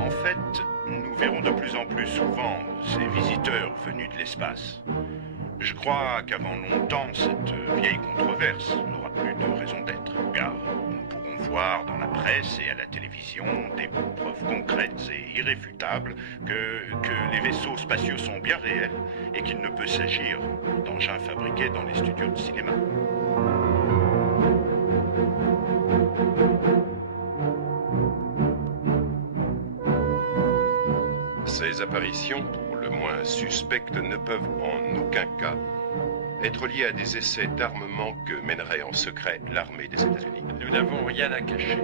En fait, nous verrons de plus en plus souvent ces visiteurs venus de l'espace. Je crois qu'avant longtemps, cette vieille controverse n'aura plus de raison d'être, car nous pourrons voir dans la presse et à la télévision des preuves concrètes et irréfutables que les vaisseaux spatiaux sont bien réels et qu'il ne peut s'agir d'engins fabriqués dans les studios de cinéma. Ces apparitions, pour le moins suspectes, ne peuvent en aucun cas être liées à des essais d'armement que mènerait en secret l'armée des États-Unis. Nous n'avons rien à cacher.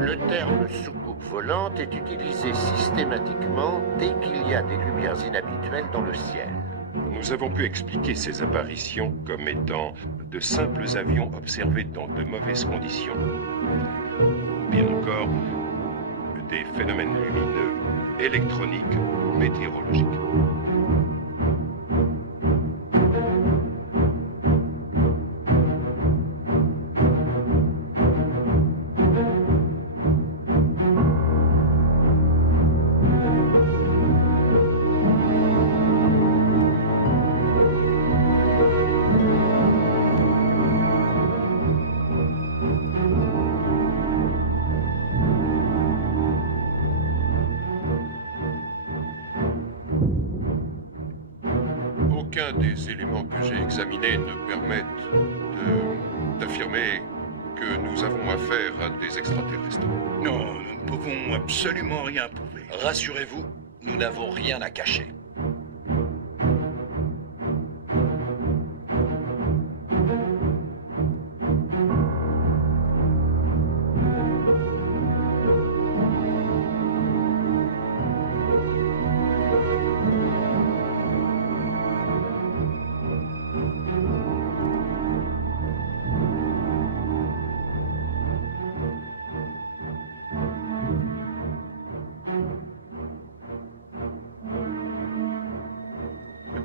Le terme soucoupe volante est utilisé systématiquement dès qu'il y a des lumières inhabituelles dans le ciel. Nous avons pu expliquer ces apparitions comme étant de simples avions observés dans de mauvaises conditions, ou bien encore des phénomènes lumineux, électroniques ou météorologiques. Aucun des éléments que j'ai examinés ne permettent d'affirmer que nous avons affaire à des extraterrestres. Non, nous ne pouvons absolument rien prouver. Rassurez-vous, nous n'avons rien à cacher.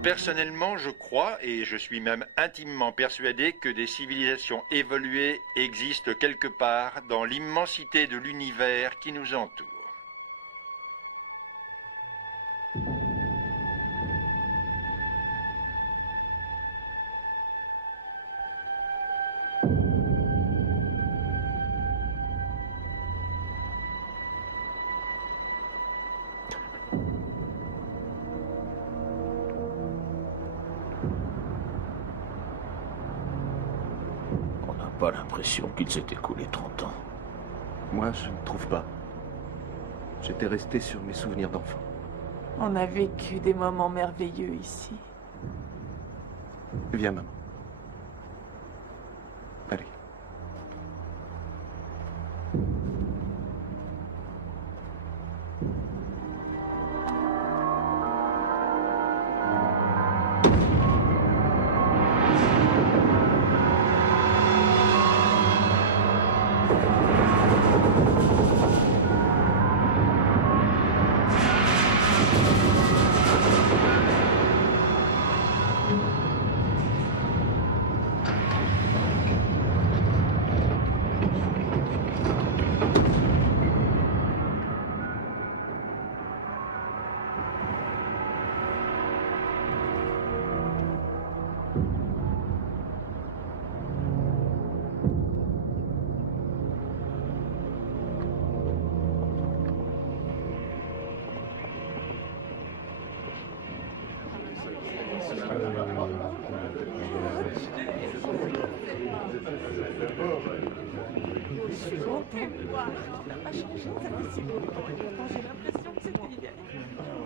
Personnellement, je crois, et je suis même intimement persuadé, que des civilisations évoluées existent quelque part dans l'immensité de l'univers qui nous entoure. Pas l'impression qu'il s'est écoulé 30 ans. Moi, je ne trouve pas. J'étais resté sur mes souvenirs d'enfant. On a vécu des moments merveilleux ici. Viens, maman. Allez.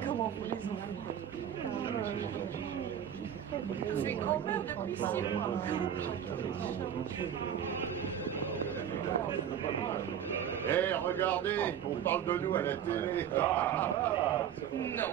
Comment vous les enfants? Je suis grand-mère depuis 6 mois. Hé, regardez, on parle de nous à la télé. Non.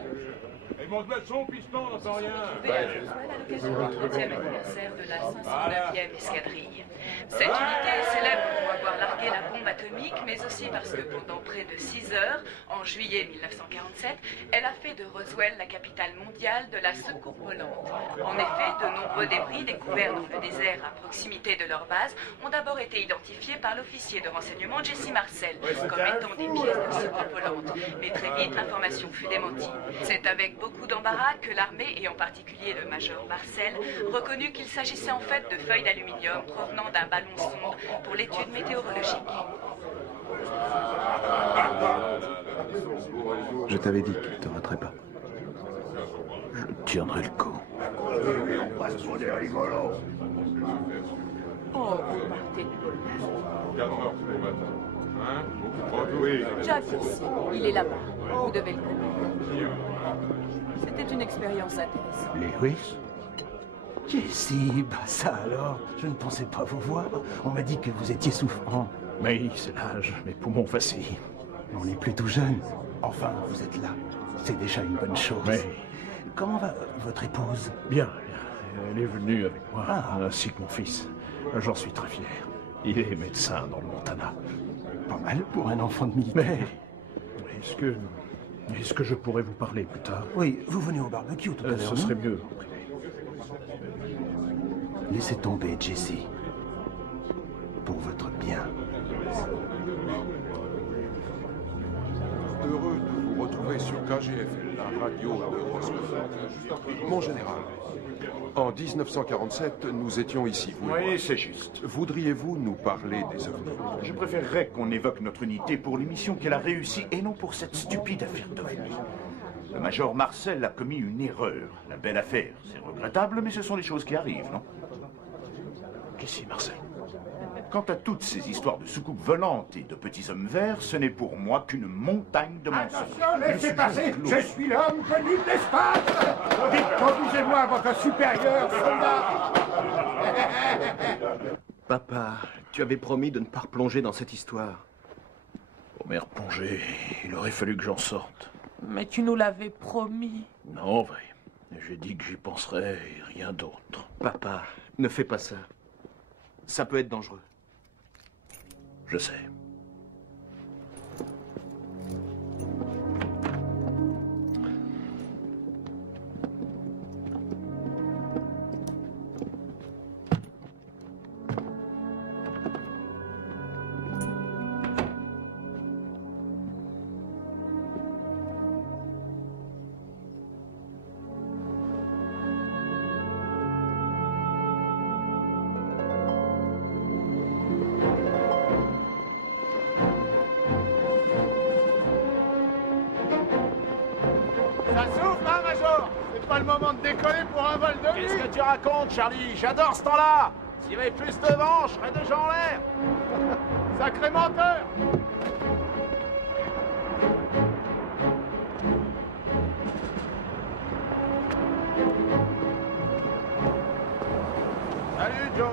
Ils vont te mettre son piston, on n'entend rien. À l'occasion du 30e anniversaire de la 509e escadrille. Cette unité est célèbre pour avoir largué la bombe atomique, mais aussi parce que pendant près de 6 heures, en juillet 1947, elle a fait de Roswell la capitale mondiale de la soucoupe volante. En effet, de nombreux débris découverts dans le désert à proximité de leur base ont d'abord été identifiés par l'officier de renseignement Jesse Marcel comme étant des pièces de soucoupe volante. Mais très vite, l'information fut démentie. C'est avec beaucoup d'embarras que l'armée, et en particulier le major Marcel, reconnut qu'il s'agissait en fait de feuilles d'aluminium provenant d'un ballon sonde pour l'étude météorologique. Je t'avais dit qu'il ne te raterait pas. Je tiendrai le coup. On passe pour des rigolos. Oh, vous partez de bonne heure. 4 heures tous les matins. Hein? Oui. Jack ici, il est là-bas. Vous devez le connaître. C'était une expérience intéressante. Lewis? Jesse, bah ça alors, je ne pensais pas vous voir. On m'a dit que vous étiez souffrant. Oui, c'est l'âge. Mes poumons vacillent. On est plutôt jeune. Enfin, vous êtes là. C'est déjà une bonne chose. Oui. Comment va votre épouse? Bien, bien. Elle est venue avec moi, ainsi que mon fils. J'en suis très fier. Il est médecin dans le Montana. Pas mal pour un enfant de militaire. Mais est-ce que je pourrais vous parler plus tard? Oui, vous venez au barbecue tout à l'heure. Ce serait mieux en privé. Laissez tomber, Jesse. Pour votre bien. Heureux de vous retrouver sur KGFL, la radio de Roswell. Mon général, en 1947, nous étions ici, vous et moi. Oui, c'est juste. Voudriez-vous nous parler des ovnis? Je préférerais qu'on évoque notre unité pour l'émission qu'elle a réussi et non pour cette stupide affaire d'ovnis. Le major Marcel a commis une erreur. La belle affaire, c'est regrettable, mais ce sont les choses qui arrivent, non? Qu'ici, Marcel? Quant à toutes ces histoires de soucoupes volantes et de petits hommes verts, ce n'est pour moi qu'une montagne de mensonges. Attention, laissez passer. Je suis l'homme venu de l'espace. Vite, conduisez-moi à votre supérieur, soldat. Papa, tu avais promis de ne pas replonger dans cette histoire. Pour m'y replonger, il aurait fallu que j'en sorte. Mais tu nous l'avais promis. Non, vrai. J'ai dit que j'y penserais et rien d'autre. Papa, ne fais pas ça. Ça peut être dangereux. Je sais. Ça souffle, hein, Major? C'est pas le moment de décoller pour un vol de nuit. Qu'est-ce que tu racontes, Charlie? J'adore ce temps-là. S'il y avait plus de vent, je serais déjà en l'air. Sacré menteur. Salut, Joe.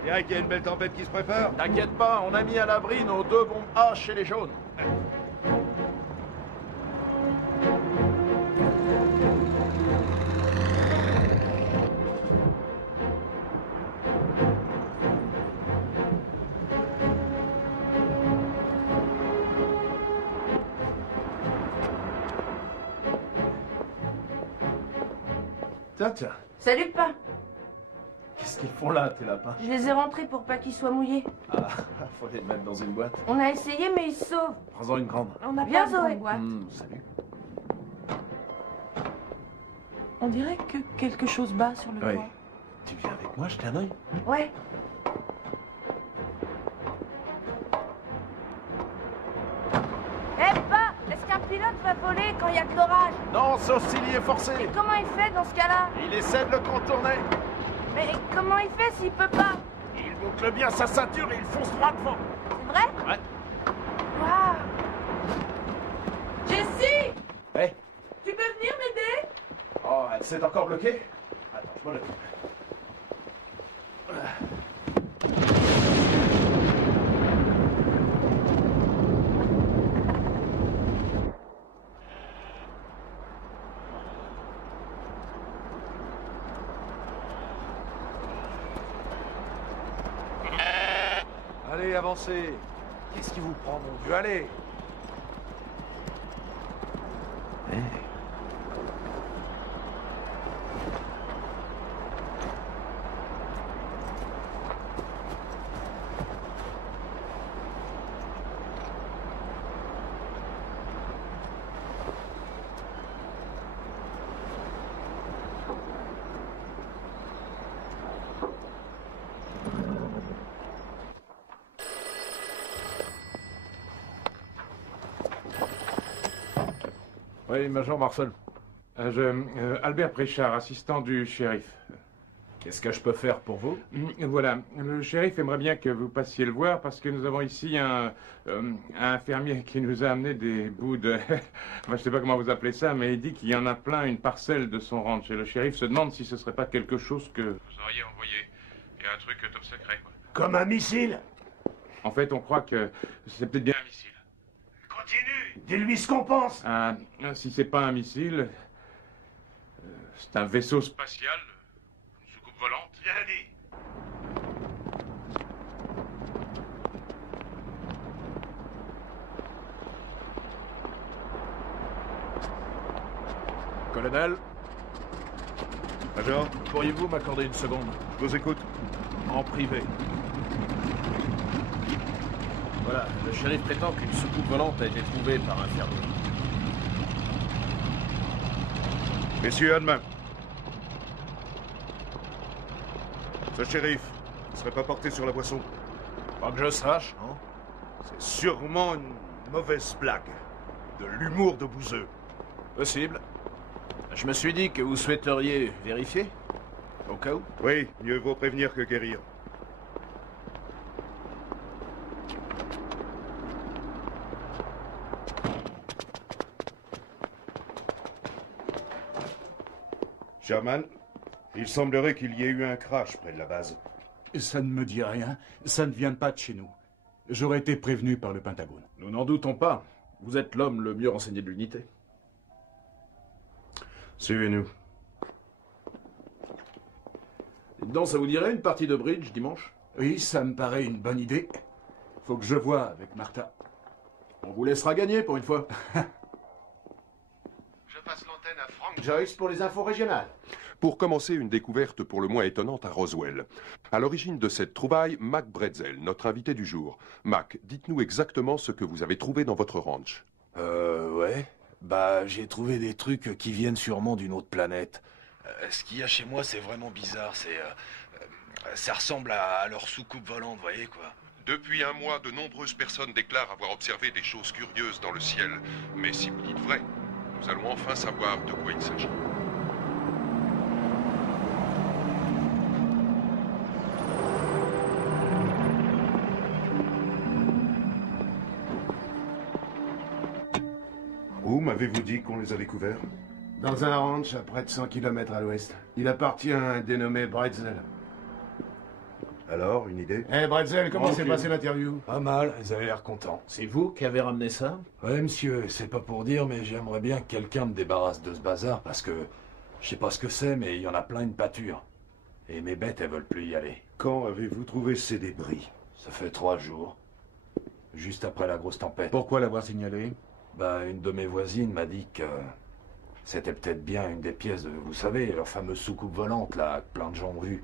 On dirait qu'il y a une belle tempête qui se prépare. T'inquiète pas, on a mis à l'abri nos 2 bombes A chez les jaunes. Tiens. Salut, pas. Qu'est-ce qu'ils font là, tes lapins? Je les ai rentrés pour pas qu'ils soient mouillés. Ah, faut les mettre dans une boîte. On a essayé, mais ils se sauvent. Prends-en une grande. On a bien Zoé. Salut. On dirait que quelque chose bat sur le Oui. toit. Tu viens avec moi, jeter un œil? Ouais. Eh, pas. Est-ce qu'un pilote va voler quand il y a de l'orage? Non, sauf s'il y est forcé. Et comment il fait dans ce cas-là? Il essaie de le contourner. Mais comment il fait s'il peut pas? Il boucle bien sa ceinture et il fonce droit devant. C'est vrai? Ouais. Waouh! Jessie! Hey. Tu peux venir m'aider? Oh, elle s'est encore bloquée? Attends, je m'en occupe. avancez. Qu'est-ce qui vous prend, mon Dieu? Allez. Oui, Major Marcel. Albert Préchard, assistant du shérif. Qu'est-ce que je peux faire pour vous? Voilà, le shérif aimerait bien que vous passiez le voir parce que nous avons ici un fermier qui nous a amené des bouts de... enfin, je sais pas comment vous appelez ça, mais il dit qu'il y en a plein une parcelle de son ranch. Et le shérif se demande si ce serait pas quelque chose que... Vous auriez envoyé. Il y a un truc top secret, quoi. Comme un missile? En fait, on croit que c'est peut-être bien un missile. Continue. Dis-lui ce qu'on pense. Si c'est pas un missile, c'est un vaisseau spatial, une soucoupe volante. Bien dit. Colonel, Major, pourriez-vous m'accorder une seconde? je vous écoute. En privé. Voilà, le shérif prétend qu'une soucoupe volante a été trouvée par un fermier. Messieurs, à demain. Ce shérif ne serait pas porté sur la boisson. Pas que je sache, non? C'est sûrement une mauvaise blague. De l'humour de bouseux. Possible. Je me suis dit que vous souhaiteriez vérifier, au cas où. Oui, mieux vaut prévenir que guérir. Sherman, il semblerait qu'il y ait eu un crash près de la base. Ça ne me dit rien. Ça ne vient pas de chez nous. J'aurais été prévenu par le Pentagone. Nous n'en doutons pas. Vous êtes l'homme le mieux renseigné de l'unité. Suivez-nous. Dites donc, ça vous dirait une partie de bridge dimanche? Oui, ça me paraît une bonne idée. Faut que je voie avec Martha. On vous laissera gagner pour une fois. Je passe l'antenne à Frank Joyce pour les infos régionales. pour commencer une découverte pour le moins étonnante à Roswell. À l'origine de cette trouvaille, Mac Bretzel, notre invité du jour. Mac, dites-nous exactement ce que vous avez trouvé dans votre ranch. Ouais. Bah, j'ai trouvé des trucs qui viennent sûrement d'une autre planète. Ce qu'il y a chez moi, c'est vraiment bizarre. Ça ressemble à leur soucoupe volante, vous voyez, quoi. Depuis un mois, de nombreuses personnes déclarent avoir observé des choses curieuses dans le ciel. Mais si vous dites vrai, nous allons enfin savoir de quoi il s'agit. Où m'avez-vous dit qu'on les a découverts? Dans un ranch à près de 100 km à l'ouest. Il appartient à un dénommé Bretzel. Alors, une idée? Eh, Bretzel, comment s'est passée l'interview? Pas mal, ils avaient l'air contents. C'est vous qui avez ramené ça? Ouais, monsieur, c'est pas pour dire, mais j'aimerais bien que quelqu'un me débarrasse de ce bazar, parce que je sais pas ce que c'est, mais il y en a plein une pâture. Et mes bêtes, elles veulent plus y aller. Quand avez-vous trouvé ces débris? Ça fait 3 jours. Juste après la grosse tempête. Pourquoi l'avoir signalé? Bah, une de mes voisines m'a dit que c'était peut-être bien une des pièces de, vous savez, leur fameuse soucoupe volante, là, que plein de gens ont vu.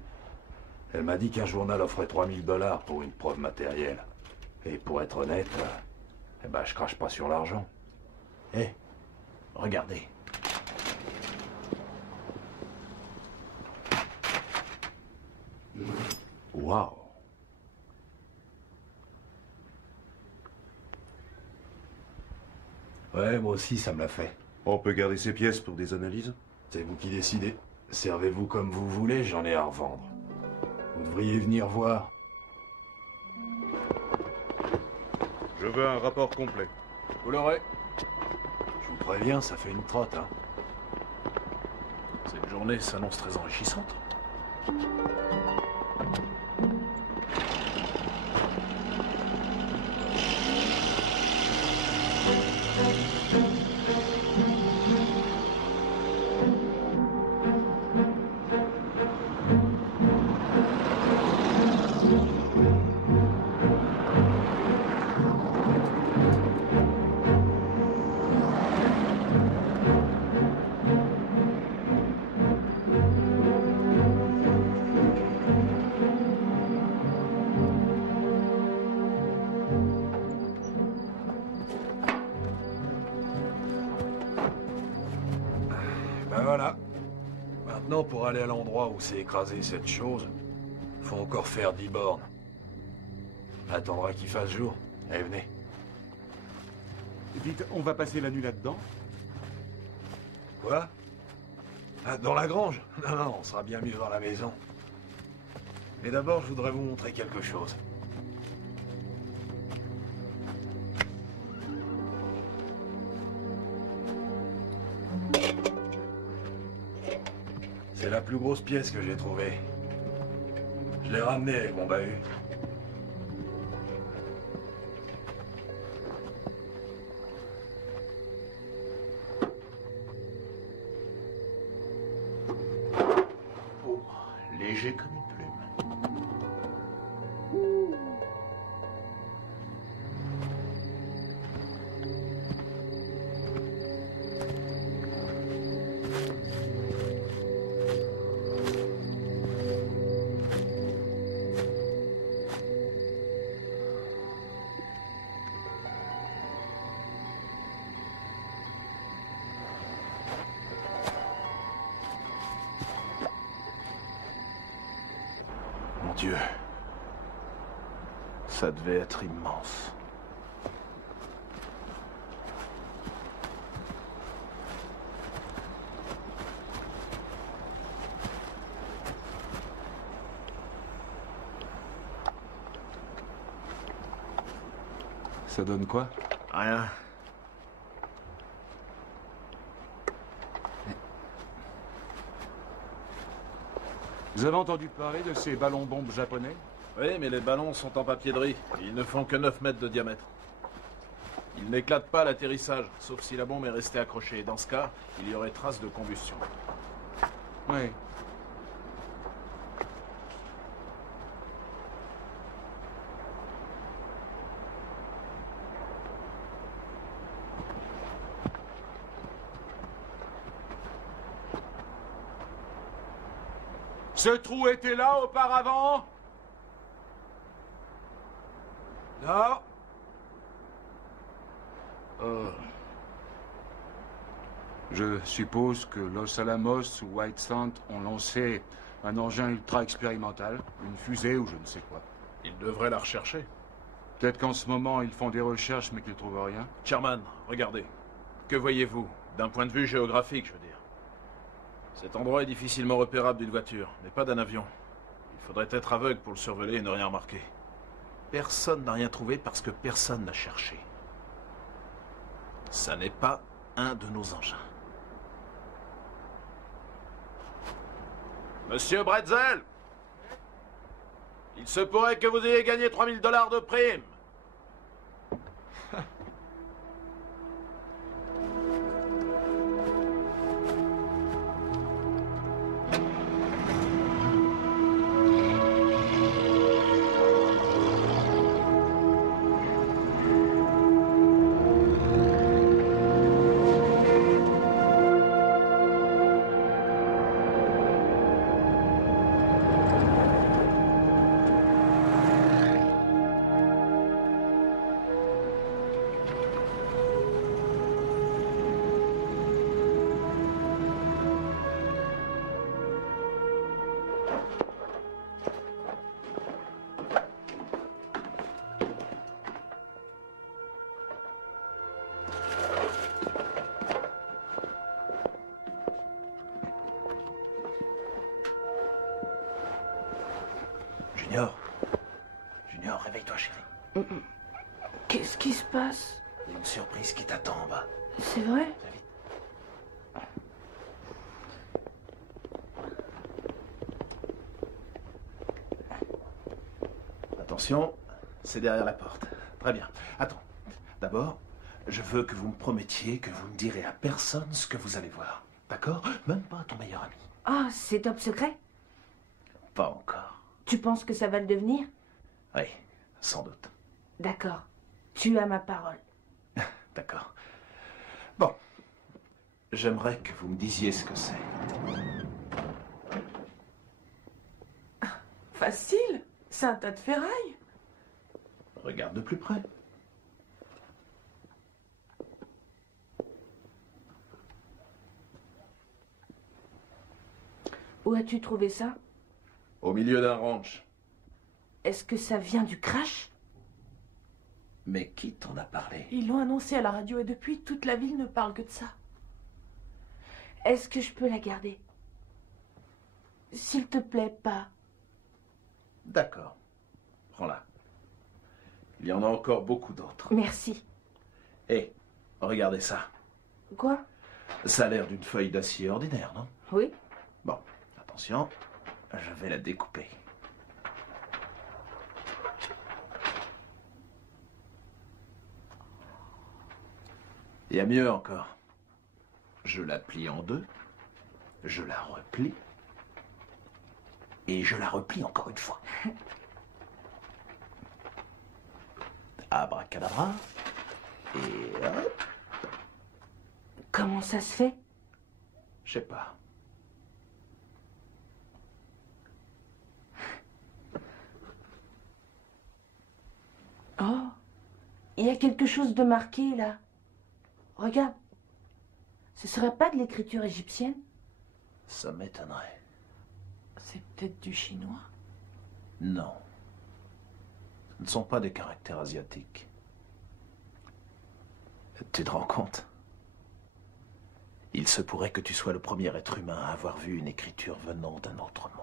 Elle m'a dit qu'un journal offrait $3000 pour une preuve matérielle. Et pour être honnête, eh ben, je crache pas sur l'argent. Eh, regardez. Waouh! Ouais, moi aussi, ça me l'a fait. On peut garder ces pièces pour des analyses? C'est vous qui décidez. Servez-vous comme vous voulez, j'en ai à revendre. Vous devriez venir voir. Je veux un rapport complet. Vous l'aurez. Je vous préviens, ça fait une trotte, hein. Cette journée s'annonce très enrichissante. Maintenant, pour aller à l'endroit où s'est écrasée cette chose, faut encore faire 10 bornes. Attendra qu'il fasse jour. Allez, venez. Dites, on va passer la nuit là-dedans? Quoi? Ah, dans la grange? Non, non, on sera bien mieux dans la maison. Mais d'abord, je voudrais vous montrer quelque chose. C'est la plus grosse pièce que j'ai trouvée. Je l'ai ramenée avec mon bahut. Oh, léger comme une plume. Mon Dieu. Ça devait être immense. Ça donne quoi? Rien. Vous avez entendu parler de ces ballons-bombes japonais? Oui, mais les ballons sont en papier de riz. Ils ne font que 9 mètres de diamètre. Ils n'éclatent pas à l'atterrissage, sauf si la bombe est restée accrochée. Dans ce cas, il y aurait trace de combustion. Oui. Ce trou était là auparavant? Non. Je suppose que Los Alamos ou White Sand ont lancé un engin ultra expérimental, une fusée ou je ne sais quoi. Ils devraient la rechercher. Peut-être qu'en ce moment, ils font des recherches mais qu'ils trouvent rien. Sherman, regardez. Que voyez-vous? D'un point de vue géographique, je veux dire. Cet endroit est difficilement repérable d'une voiture, mais pas d'un avion. Il faudrait être aveugle pour le survoler et ne rien remarquer. Personne n'a rien trouvé parce que personne n'a cherché. Ça n'est pas un de nos engins. Monsieur Bretzel, il se pourrait que vous ayez gagné 3000 $ de prime. Junior, réveille-toi, chérie. Qu'est-ce qui se passe? Il y a une surprise qui t'attend en bas. C'est vrai? Attention, c'est derrière la porte. Très bien. Attends. D'abord, je veux que vous me promettiez que vous ne direz à personne ce que vous allez voir. D'accord? Même pas à ton meilleur ami. Ah, c'est top secret? Pas encore. Tu penses que ça va le devenir? Oui, sans doute. D'accord. Tu as ma parole. D'accord. Bon. J'aimerais que vous me disiez ce que c'est. Facile. C'est un tas de ferraille. Regarde de plus près. Où as-tu trouvé ça? Au milieu d'un ranch. Est-ce que ça vient du crash? Mais qui t'en a parlé? Ils l'ont annoncé à la radio et depuis, toute la ville ne parle que de ça. Est-ce que je peux la garder? S'il te plaît, pas. D'accord. Prends-la. Il y en a encore beaucoup d'autres. Merci. Hé, regardez ça. Quoi? Ça a l'air d'une feuille d'acier ordinaire, non? Oui. Bon, attention, je vais la découper. Il y a mieux encore. Je la plie en deux, je la replie, et je la replie encore une fois. Abracadabra, et hop. Comment ça se fait? Je sais pas. Oh, il y a quelque chose de marqué là. Regarde. Ce serait pas de l'écriture égyptienne? Ça m'étonnerait. C'est peut-être du chinois? Non. Ce ne sont pas des caractères asiatiques. Tu te rends compte? Il se pourrait que tu sois le premier être humain à avoir vu une écriture venant d'un autre monde.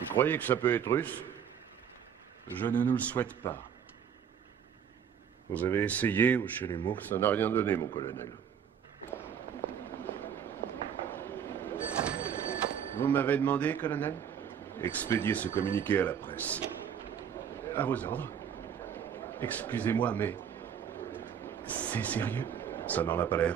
Vous croyez que ça peut être russe? Je ne nous le souhaite pas. Vous avez essayé au chalumeau? Ça n'a rien donné, mon colonel. Vous m'avez demandé, colonel? Expédiez ce communiqué à la presse. À vos ordres. Excusez-moi, mais... c'est sérieux? Ça n'en a pas l'air.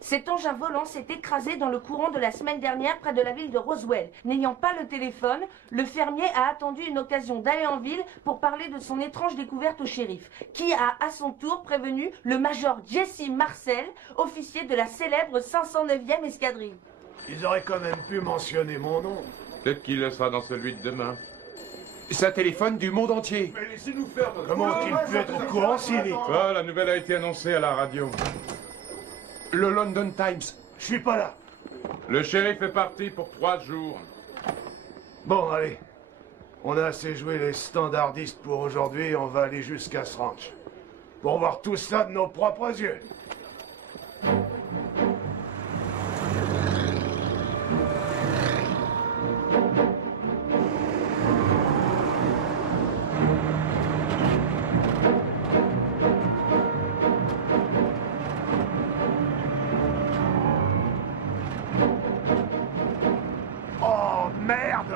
Cet engin volant s'est écrasé dans le courant de la semaine dernière près de la ville de Roswell. N'ayant pas le téléphone, le fermier a attendu une occasion d'aller en ville pour parler de son étrange découverte au shérif, qui a à son tour prévenu le major Jesse Marcel, officier de la célèbre 509e escadrille. Ils auraient quand même pu mentionner mon nom. Peut-être qu'il le sera dans celui de demain. C'est un téléphone du monde entier. Mais laissez-nous faire notre... Comment ont-ils pu être au courant si vite? Ah, la nouvelle a été annoncée à la radio. Le London Times. Je suis pas là. Le shérif est parti pour 3 jours. Bon, allez. On a assez joué les standardistes pour aujourd'hui, on va aller jusqu'à ce ranch. Pour voir tout ça de nos propres yeux. Oh, merde!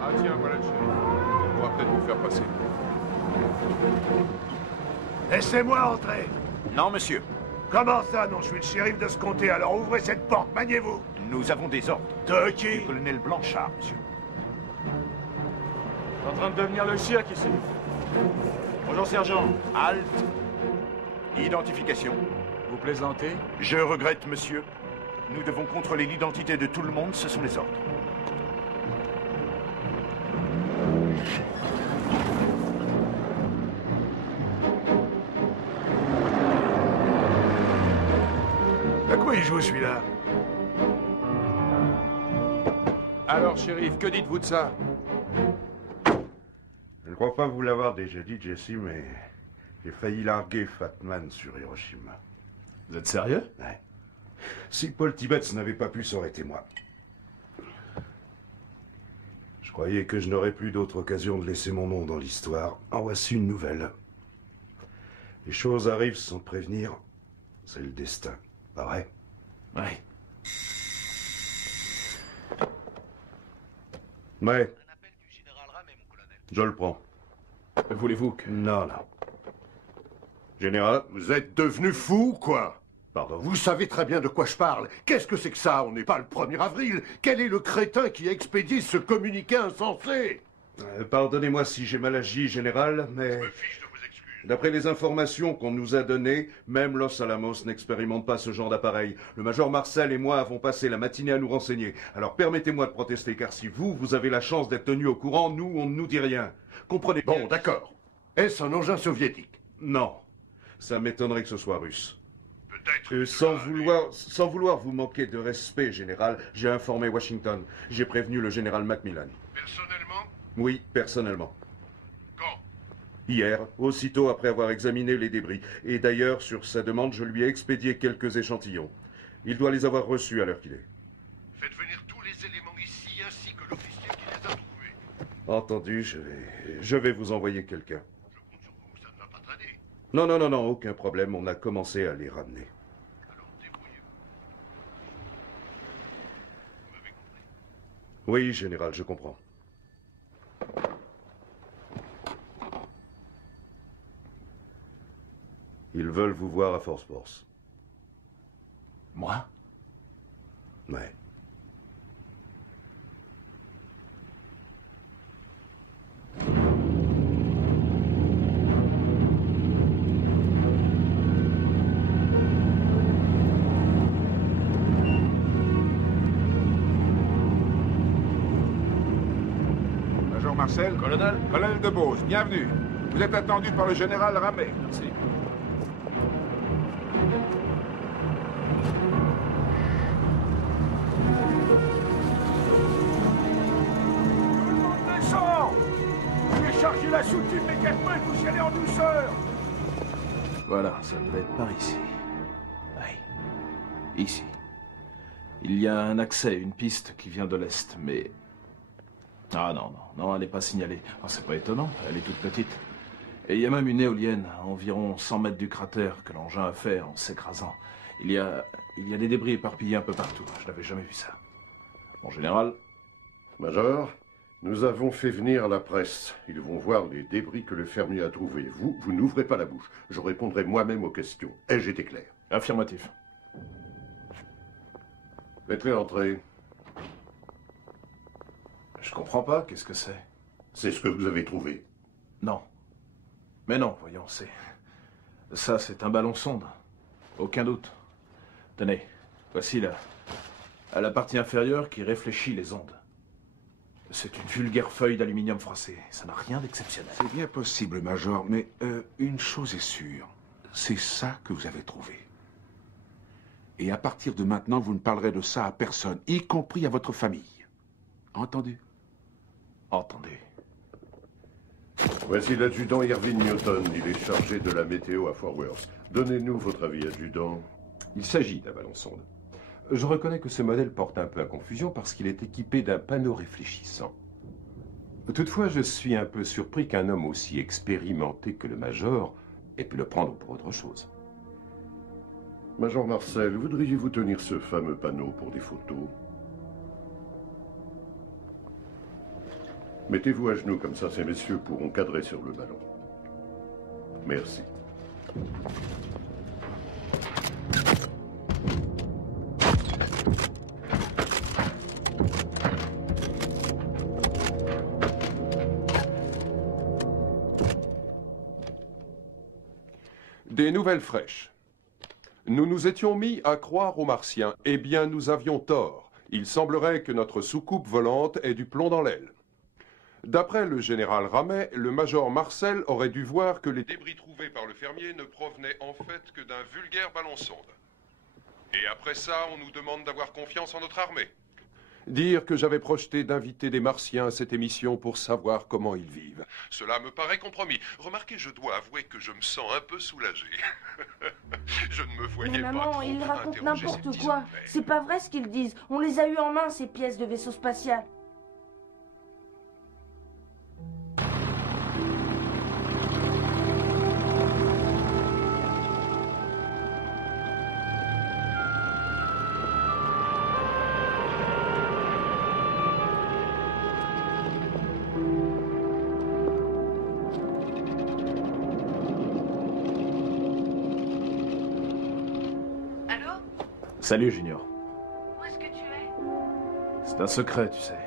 Ah tiens, voilà le shérif. On va peut-être vous faire passer. Laissez-moi entrer. Non, monsieur. Comment ça, non? Je suis le shérif de ce comté, alors ouvrez cette porte, maniez-vous. Nous avons des ordres. De qui? Du colonel Blanchard, monsieur. En train de devenir le chien ici. Bonjour, sergent. Halte. Identification. Vous plaisantez? Je regrette, monsieur. Nous devons contrôler l'identité de tout le monde, ce sont les ordres. À quoi il joue celui-là? Alors, shérif, que dites-vous de ça? Je ne crois pas vous l'avoir déjà dit, Jesse, mais j'ai failli larguer Fatman sur Hiroshima. Vous êtes sérieux? Ouais. Si Paul Tibbets n'avait pas pu, ça aurait été moi. Je croyais que je n'aurais plus d'autre occasion de laisser mon nom dans l'histoire. En voici une nouvelle. Les choses arrivent sans prévenir. C'est le destin. Pas vrai? Ouais. Ouais. Je le prends. Voulez-vous que... Non, non. Général? Vous êtes devenu fou, quoi? Pardon? Vous savez très bien de quoi je parle. Qu'est-ce que c'est que ça? On n'est pas le 1er avril. Quel est le crétin qui a expédié ce communiqué insensé? Pardonnez-moi si j'ai mal agi, Général, mais... D'après les informations qu'on nous a données, même Los Alamos n'expérimente pas ce genre d'appareil. Le Major Marcel et moi avons passé la matinée à nous renseigner. Alors permettez-moi de protester, car si vous avez la chance d'être tenu au courant, nous, on ne nous dit rien. Comprenez bien... Bon, d'accord. Est-ce un engin soviétique? Non. Ça m'étonnerait que ce soit russe. Peut-être. Sans vouloir vous manquer de respect, Général, j'ai informé Washington. J'ai prévenu le général Macmillan. Personnellement? Oui, personnellement. Quand? Hier, aussitôt après avoir examiné les débris. Et d'ailleurs, sur sa demande, je lui ai expédié quelques échantillons. Il doit les avoir reçus à l'heure qu'il est. Faites venir tous les éléments ici, ainsi que l'officier qui les a trouvés. Entendu, je vais vous envoyer quelqu'un. Je compte sur vous, ça ne va pas traîner. Non, aucun problème, on a commencé à les ramener. Alors débrouillez-vous. Vous m'avez compris? Oui, Général, je comprends. Ils veulent vous voir à Force Force. Moi? Ouais. Major Marcel? Colonel? Colonel de Beauce, bienvenue. Vous êtes attendu par le général Ramet. Merci. Chargez la soute immédiatement et vous y allez en douceur. Voilà, ça devait être par ici. Oui. Ici. Il y a un accès, une piste qui vient de l'est, mais... Ah non, elle n'est pas signalée. Oh, c'est pas étonnant, elle est toute petite. Et il y a même une éolienne, à environ 100 mètres du cratère, que l'engin a fait en s'écrasant. Il y a des débris éparpillés un peu partout. Je n'avais jamais vu ça. Mon général? Major, nous avons fait venir la presse. Ils vont voir les débris que le fermier a trouvés. Vous n'ouvrez pas la bouche. Je répondrai moi-même aux questions. Ai-je été clair? Affirmatif. Faites-les entrer. Je comprends pas, qu'est-ce que c'est? C'est ce que vous avez trouvé. Non. Mais non, voyons, c'est... Ça, c'est un ballon sonde. Aucun doute. Tenez, voici la partie inférieure qui réfléchit les ondes. C'est une vulgaire feuille d'aluminium froissée. Ça n'a rien d'exceptionnel. C'est bien possible, Major, mais une chose est sûre. C'est ça que vous avez trouvé. Et à partir de maintenant, vous ne parlerez de ça à personne, y compris à votre famille. Entendu? Entendu. Voici l'adjudant Irving Newton. Il est chargé de la météo à Fort Worth. Donnez-nous votre avis, adjudant. Il s'agit d'un ballon sonde. Je reconnais que ce modèle porte un peu à confusion parce qu'il est équipé d'un panneau réfléchissant. Toutefois, je suis un peu surpris qu'un homme aussi expérimenté que le Major ait pu le prendre pour autre chose. Major Marcel, voudriez-vous tenir ce fameux panneau pour des photos? Mettez-vous à genoux, comme ça ces messieurs pourront cadrer sur le ballon. Merci. Des nouvelles fraîches. Nous nous étions mis à croire aux Martiens. Eh bien, nous avions tort. Il semblerait que notre soucoupe volante ait du plomb dans l'aile. D'après le général Ramet, le major Marcel aurait dû voir que les débris trouvés par le fermier ne provenaient en fait que d'un vulgaire ballon sonde. Et après ça, on nous demande d'avoir confiance en notre armée. Dire que j'avais projeté d'inviter des Martiens à cette émission pour savoir comment ils vivent. Cela me paraît compromis. Remarquez, je dois avouer que je me sens un peu soulagé. Je ne me voyais Mais pas maman, trop ils racontent interroger ces n'importe petits quoi. hommes. C'est pas vrai ce qu'ils disent. On les a eu en main, ces pièces de vaisseau spatial. Salut, Junior. Où est-ce que tu es? C'est un secret, tu sais.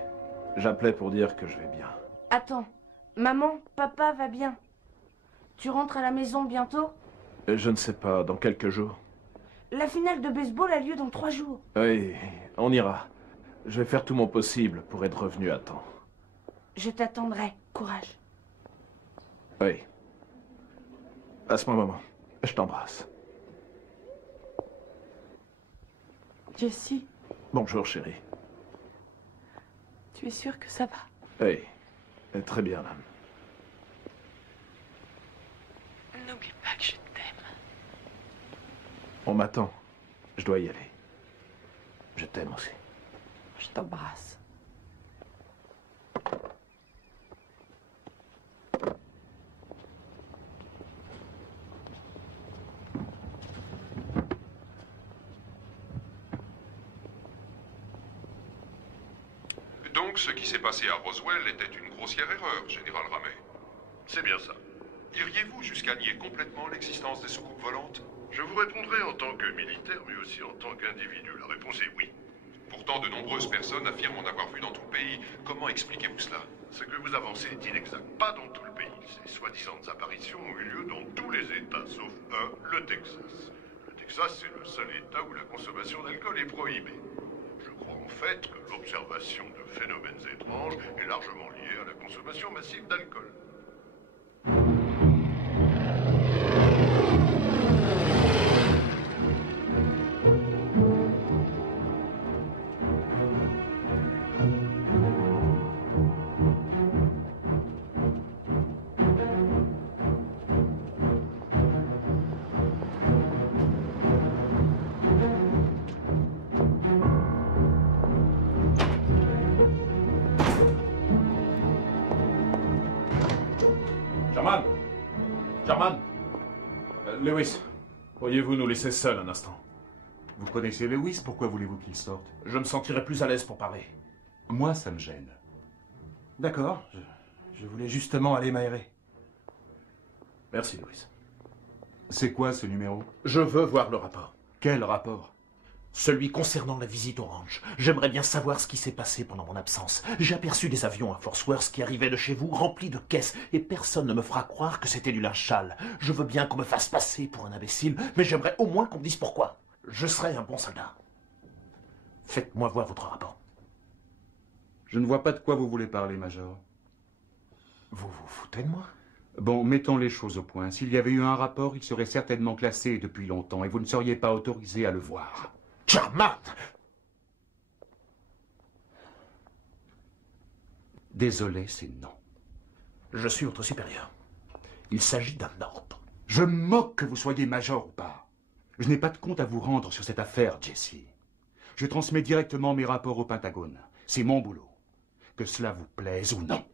J'appelais pour dire que je vais bien. Attends, maman, papa va bien. Tu rentres à la maison bientôt? Je ne sais pas, dans quelques jours. La finale de baseball a lieu dans 3 jours. Oui, on ira. Je vais faire tout mon possible pour être revenu à temps. Je t'attendrai. Courage. Oui. Passe-moi un moment. Je t'embrasse. Jessie, Bonjour, chérie. tu es sûre que ça va? Oui, très bien, là. N'oublie pas que je t'aime. On m'attend. Je dois y aller. Je t'aime aussi. Je t'embrasse. Donc, ce qui s'est passé à Roswell était une grossière erreur, Général Ramey. C'est bien ça. Iriez-vous jusqu'à nier complètement l'existence des soucoupes volantes? Je vous répondrai en tant que militaire, mais aussi en tant qu'individu. La réponse est oui. Pourtant, de nombreuses personnes affirment en avoir vu dans tout le pays. Comment expliquez-vous cela? Ce que vous avancez est inexact. Pas dans tout le pays. Ces soi-disant apparitions ont eu lieu dans tous les États, sauf un, le Texas. Le Texas, c'est le seul État où la consommation d'alcool est prohibée. Je crois en fait que l'observation de phénomènes étranges est largement liée à la consommation massive d'alcool. Sherman Lewis, pourriez-vous nous laisser seuls un instant? Vous connaissez Lewis, pourquoi voulez-vous qu'il sorte? Je me sentirais plus à l'aise pour parler. Moi, ça me gêne. D'accord, je voulais justement aller m'aérer. Merci, Lewis. C'est quoi ce numéro? Je veux voir le rapport. Quel rapport? Celui concernant la visite au ranch. J'aimerais bien savoir ce qui s'est passé pendant mon absence. J'ai aperçu des avions à Fort Worth qui arrivaient de chez vous, remplis de caisses, et personne ne me fera croire que c'était du linge sale. Je veux bien qu'on me fasse passer pour un imbécile, mais j'aimerais au moins qu'on me dise pourquoi. Je serai un bon soldat. Faites-moi voir votre rapport. Je ne vois pas de quoi vous voulez parler, Major. Vous vous foutez de moi? Bon, mettons les choses au point. S'il y avait eu un rapport, il serait certainement classé depuis longtemps, et vous ne seriez pas autorisé à le voir. Sherman! Désolé, c'est non. Je suis votre supérieur. Il s'agit d'un ordre. Je me moque que vous soyez major ou pas. Je n'ai pas de compte à vous rendre sur cette affaire, Jesse. Je transmets directement mes rapports au Pentagone. C'est mon boulot. Que cela vous plaise ou non.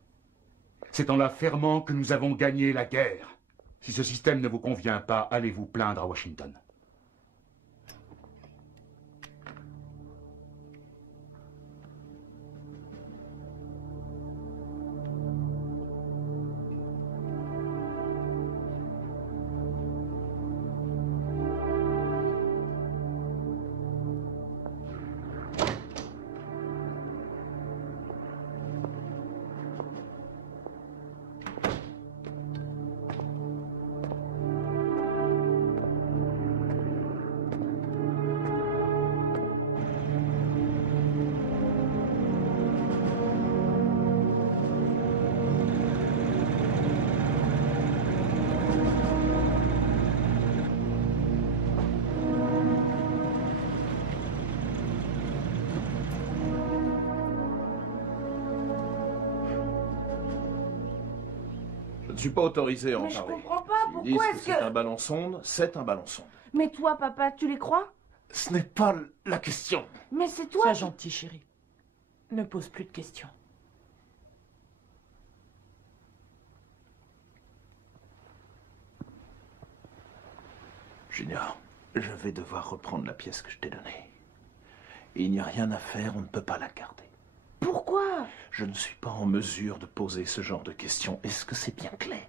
C'est en la fermant que nous avons gagné la guerre. Si ce système ne vous convient pas, allez vous plaindre à Washington. Je ne suis pas autorisé à en Mais je parler. comprends pas, S'ils pourquoi disent est-ce que c'est que... un ballon sonde, c'est un ballon sonde. Mais toi, papa, tu les crois? Ce n'est pas la question. Mais c'est toi... Sois gentil, chérie. Ne pose plus de questions. Junior, je vais devoir reprendre la pièce que je t'ai donnée. Et il n'y a rien à faire, on ne peut pas la garder. Pourquoi? Je ne suis pas en mesure de poser ce genre de questions. Est-ce que c'est bien clair?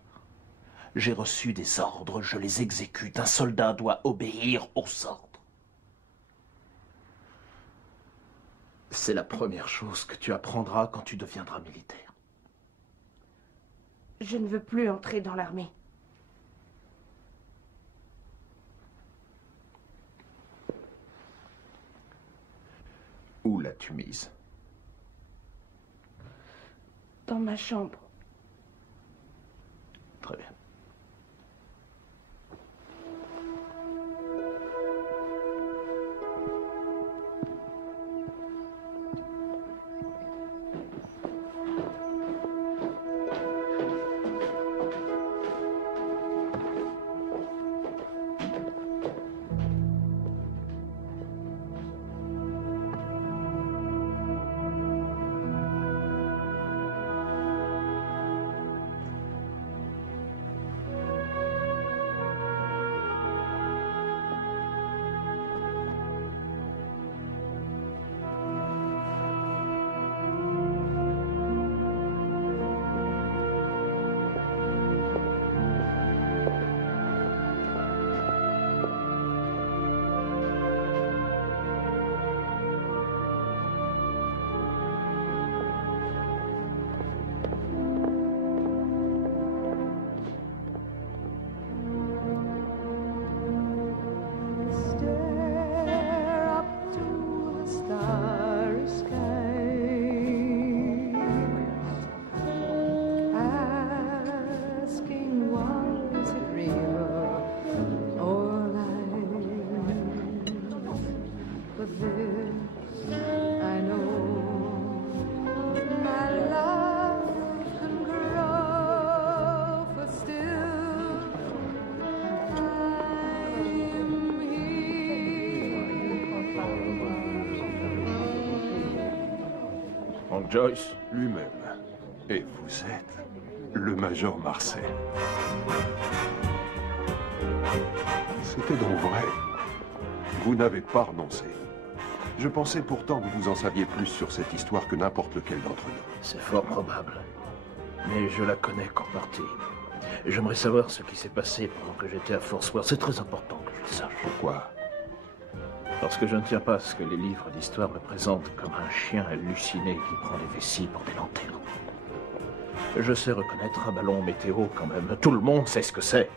J'ai reçu des ordres, je les exécute. Un soldat doit obéir aux ordres. C'est la première chose que tu apprendras quand tu deviendras militaire. Je ne veux plus entrer dans l'armée. Où l'as-tu mise? Dans ma chambre. Très bien. Joyce lui-même. Et vous êtes le Major Marcel. C'était donc vrai. Vous n'avez pas renoncé. Je pensais pourtant que vous en saviez plus sur cette histoire que n'importe lequel d'entre nous. C'est fort probable. Mais je la connais qu'en partie. J'aimerais savoir ce qui s'est passé pendant que j'étais à Fort Worth. C'est très important que je le sache. Pourquoi? Parce que je ne tiens pas à ce que les livres d'histoire me présentent comme un chien halluciné qui prend des vessies pour des lanternes. Je sais reconnaître un ballon météo quand même. Tout le monde sait ce que c'est.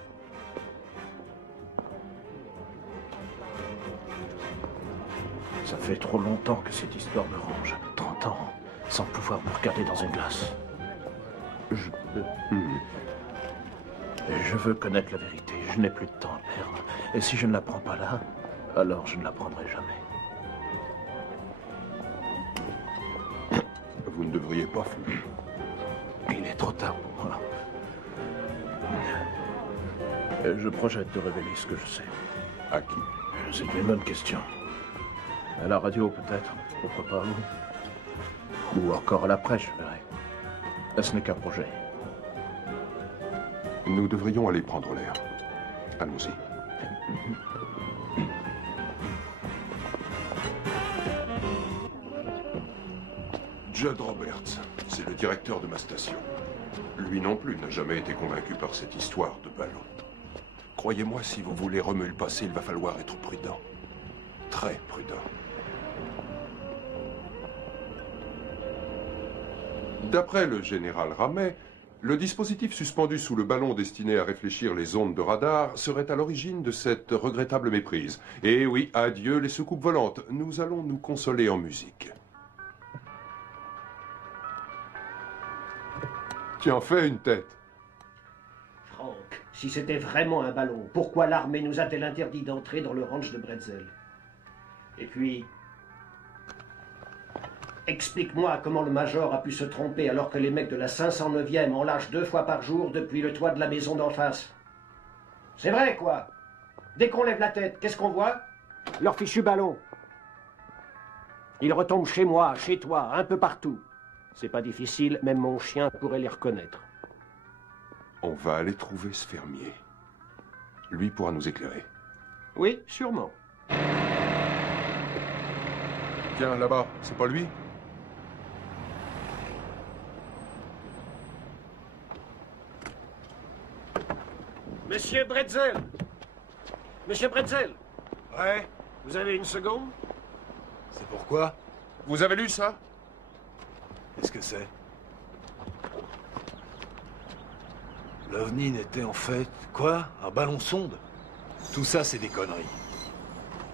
Ça fait trop longtemps que cette histoire me ronge. 30 ans, sans pouvoir me regarder dans une glace. Je veux connaître la vérité. Je n'ai plus de temps à perdre. Et si je ne la prends pas là, alors je ne la prendrai jamais. Vous ne devriez pas fumer. Il est trop tard pour moi. Je projette de révéler ce que je sais. À qui? C'est une bonne question. À la radio, peut-être. Pourquoi pas vous? Ou encore à la presse, je verrai. Ce n'est qu'un projet. Nous devrions aller prendre l'air. Allons-y. Judd Roberts, c'est le directeur de ma station. Lui non plus n'a jamais été convaincu par cette histoire de ballon. Croyez-moi, si vous voulez remuer le passé, il va falloir être prudent. Très prudent. D'après le général Ramet, le dispositif suspendu sous le ballon destiné à réfléchir les ondes de radar serait à l'origine de cette regrettable méprise. Et oui, adieu les soucoupes volantes. Nous allons nous consoler en musique. Tu en fais une tête. Frank, si c'était vraiment un ballon, pourquoi l'armée nous a-t-elle interdit d'entrer dans le ranch de Bretzel? Et puis, explique-moi comment le Major a pu se tromper alors que les mecs de la 509e en lâchent 2 fois par jour depuis le toit de la maison d'en face. C'est vrai, quoi. Dès qu'on lève la tête, qu'est-ce qu'on voit? Leur fichu ballon. Ils retombent chez moi, chez toi, un peu partout. C'est pas difficile, même mon chien pourrait les reconnaître. On va aller trouver ce fermier. Lui pourra nous éclairer. Oui, sûrement. Tiens, là-bas, c'est pas lui? Monsieur Bretzel! Monsieur Bretzel! Ouais? Vous avez une seconde? C'est pourquoi? Vous avez lu ça? Qu'est-ce que c'est? L'OVNI n'était en fait, quoi? Un ballon sonde? Tout ça, c'est des conneries.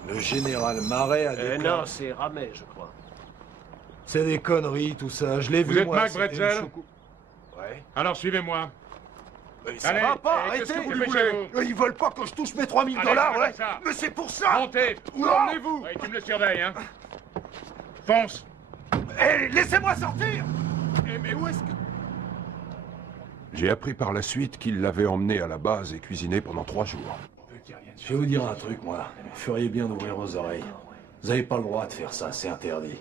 Le général Marais a déclaré... Non, c'est Ramet, je crois. C'est des conneries, tout ça. Je l'ai vu, Vous êtes moi. Mac Bretzel? Ouais. Alors suivez-moi. Mais ça Allez, va pas, qu'est-ce arrêtez! que vous voulez? Ils veulent pas que je touche mes 3000 Allez, $, ouais! ça. Mais c'est pour ça! Montez! Où Non. emmenez-vous? Oui, tu me le surveilles, hein. Fonce! Hé, laissez-moi sortir! Mais où est-ce que... J'ai appris par la suite qu'il l'avait emmené à la base et cuisiné pendant 3 jours. Je vais vous dire un truc, moi. Vous feriez bien d'ouvrir vos oreilles. Vous n'avez pas le droit de faire ça, c'est interdit.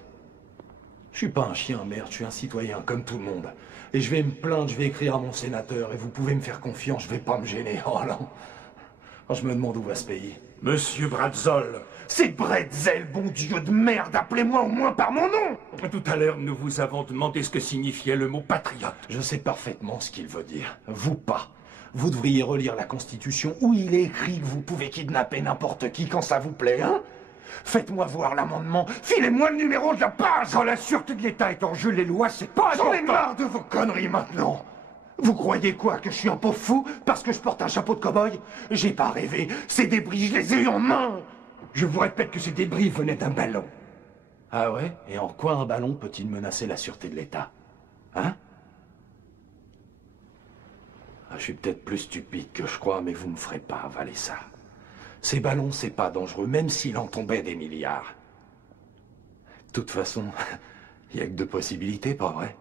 Je suis pas un chien, merde, je suis un citoyen, comme tout le monde. Et je vais me plaindre, je vais écrire à mon sénateur, et vous pouvez me faire confiance, je vais pas me gêner. Oh non. Oh, je me demande où va ce pays. Monsieur Bretzel! C'est Bretzel, bon Dieu de merde! Appelez-moi au moins par mon nom! Tout à l'heure, nous vous avons demandé ce que signifiait le mot patriote. Je sais parfaitement ce qu'il veut dire. Vous pas. Vous devriez relire la Constitution où il est écrit que vous pouvez kidnapper n'importe qui quand ça vous plaît, hein? Faites-moi voir l'amendement. Filez-moi le numéro de la page! Quand la sûreté de l'État est en jeu, les lois, c'est pas J'en ai important. marre de vos conneries maintenant! Vous croyez quoi, que je suis un pauvre fou parce que je porte un chapeau de cow-boy? J'ai pas rêvé. Ces débris, je les ai eus en main! Je vous répète que ces débris venaient d'un ballon. Ah ouais? Et en quoi un ballon peut-il menacer la sûreté de l'État? Hein? Ah, je suis peut-être plus stupide que je crois, mais vous me ferez pas avaler ça. Ces ballons, c'est pas dangereux, même s'il en tombait des milliards. De toute façon, il n'y a que 2 possibilités, pas vrai?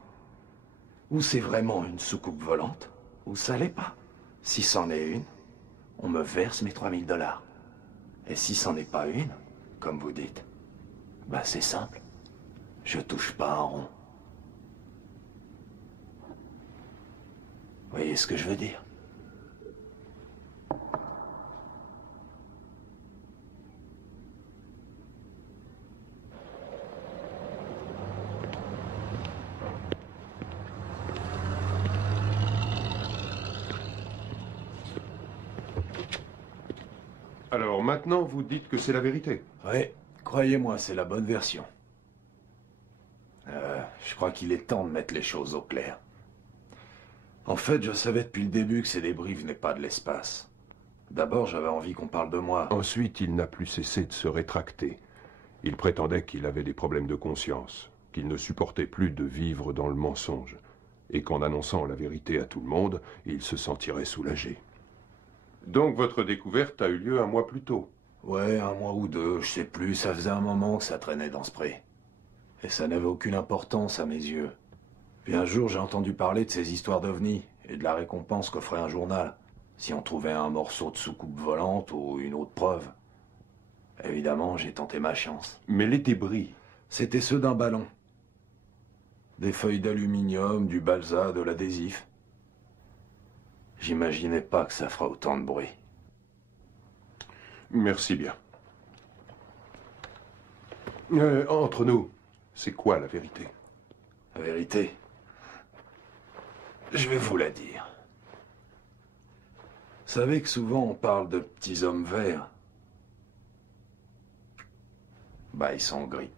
Ou c'est vraiment une soucoupe volante, ou ça l'est pas. Si c'en est une, on me verse mes 3000 $. Et si c'en est pas une, comme vous dites, bah c'est simple. Je touche pas un rond. Vous voyez ce que je veux dire? Alors maintenant, vous dites que c'est la vérité? Oui, croyez-moi, c'est la bonne version. Je crois qu'il est temps de mettre les choses au clair. En fait, je savais depuis le début que ces débris venaient pas de l'espace. D'abord, j'avais envie qu'on parle de moi. Ensuite, il n'a plus cessé de se rétracter. Il prétendait qu'il avait des problèmes de conscience, qu'il ne supportait plus de vivre dans le mensonge, et qu'en annonçant la vérité à tout le monde, il se sentirait soulagé. Donc votre découverte a eu lieu 1 mois plus tôt? Ouais, 1 mois ou 2, je sais plus, ça faisait un moment que ça traînait dans ce pré. Et ça n'avait aucune importance à mes yeux. Puis un jour, j'ai entendu parler de ces histoires d'OVNI et de la récompense qu'offrait un journal si on trouvait un morceau de soucoupe volante ou une autre preuve. Évidemment, j'ai tenté ma chance. Mais les débris? C'était ceux d'un ballon. Des feuilles d'aluminium, du balsa, de l'adhésif. J'imaginais pas que ça fera autant de bruit. Merci bien. Entre nous, c'est quoi la vérité? La vérité? Je vais vous la dire. Vous savez que souvent on parle de petits hommes verts. Bah, ils sont gris.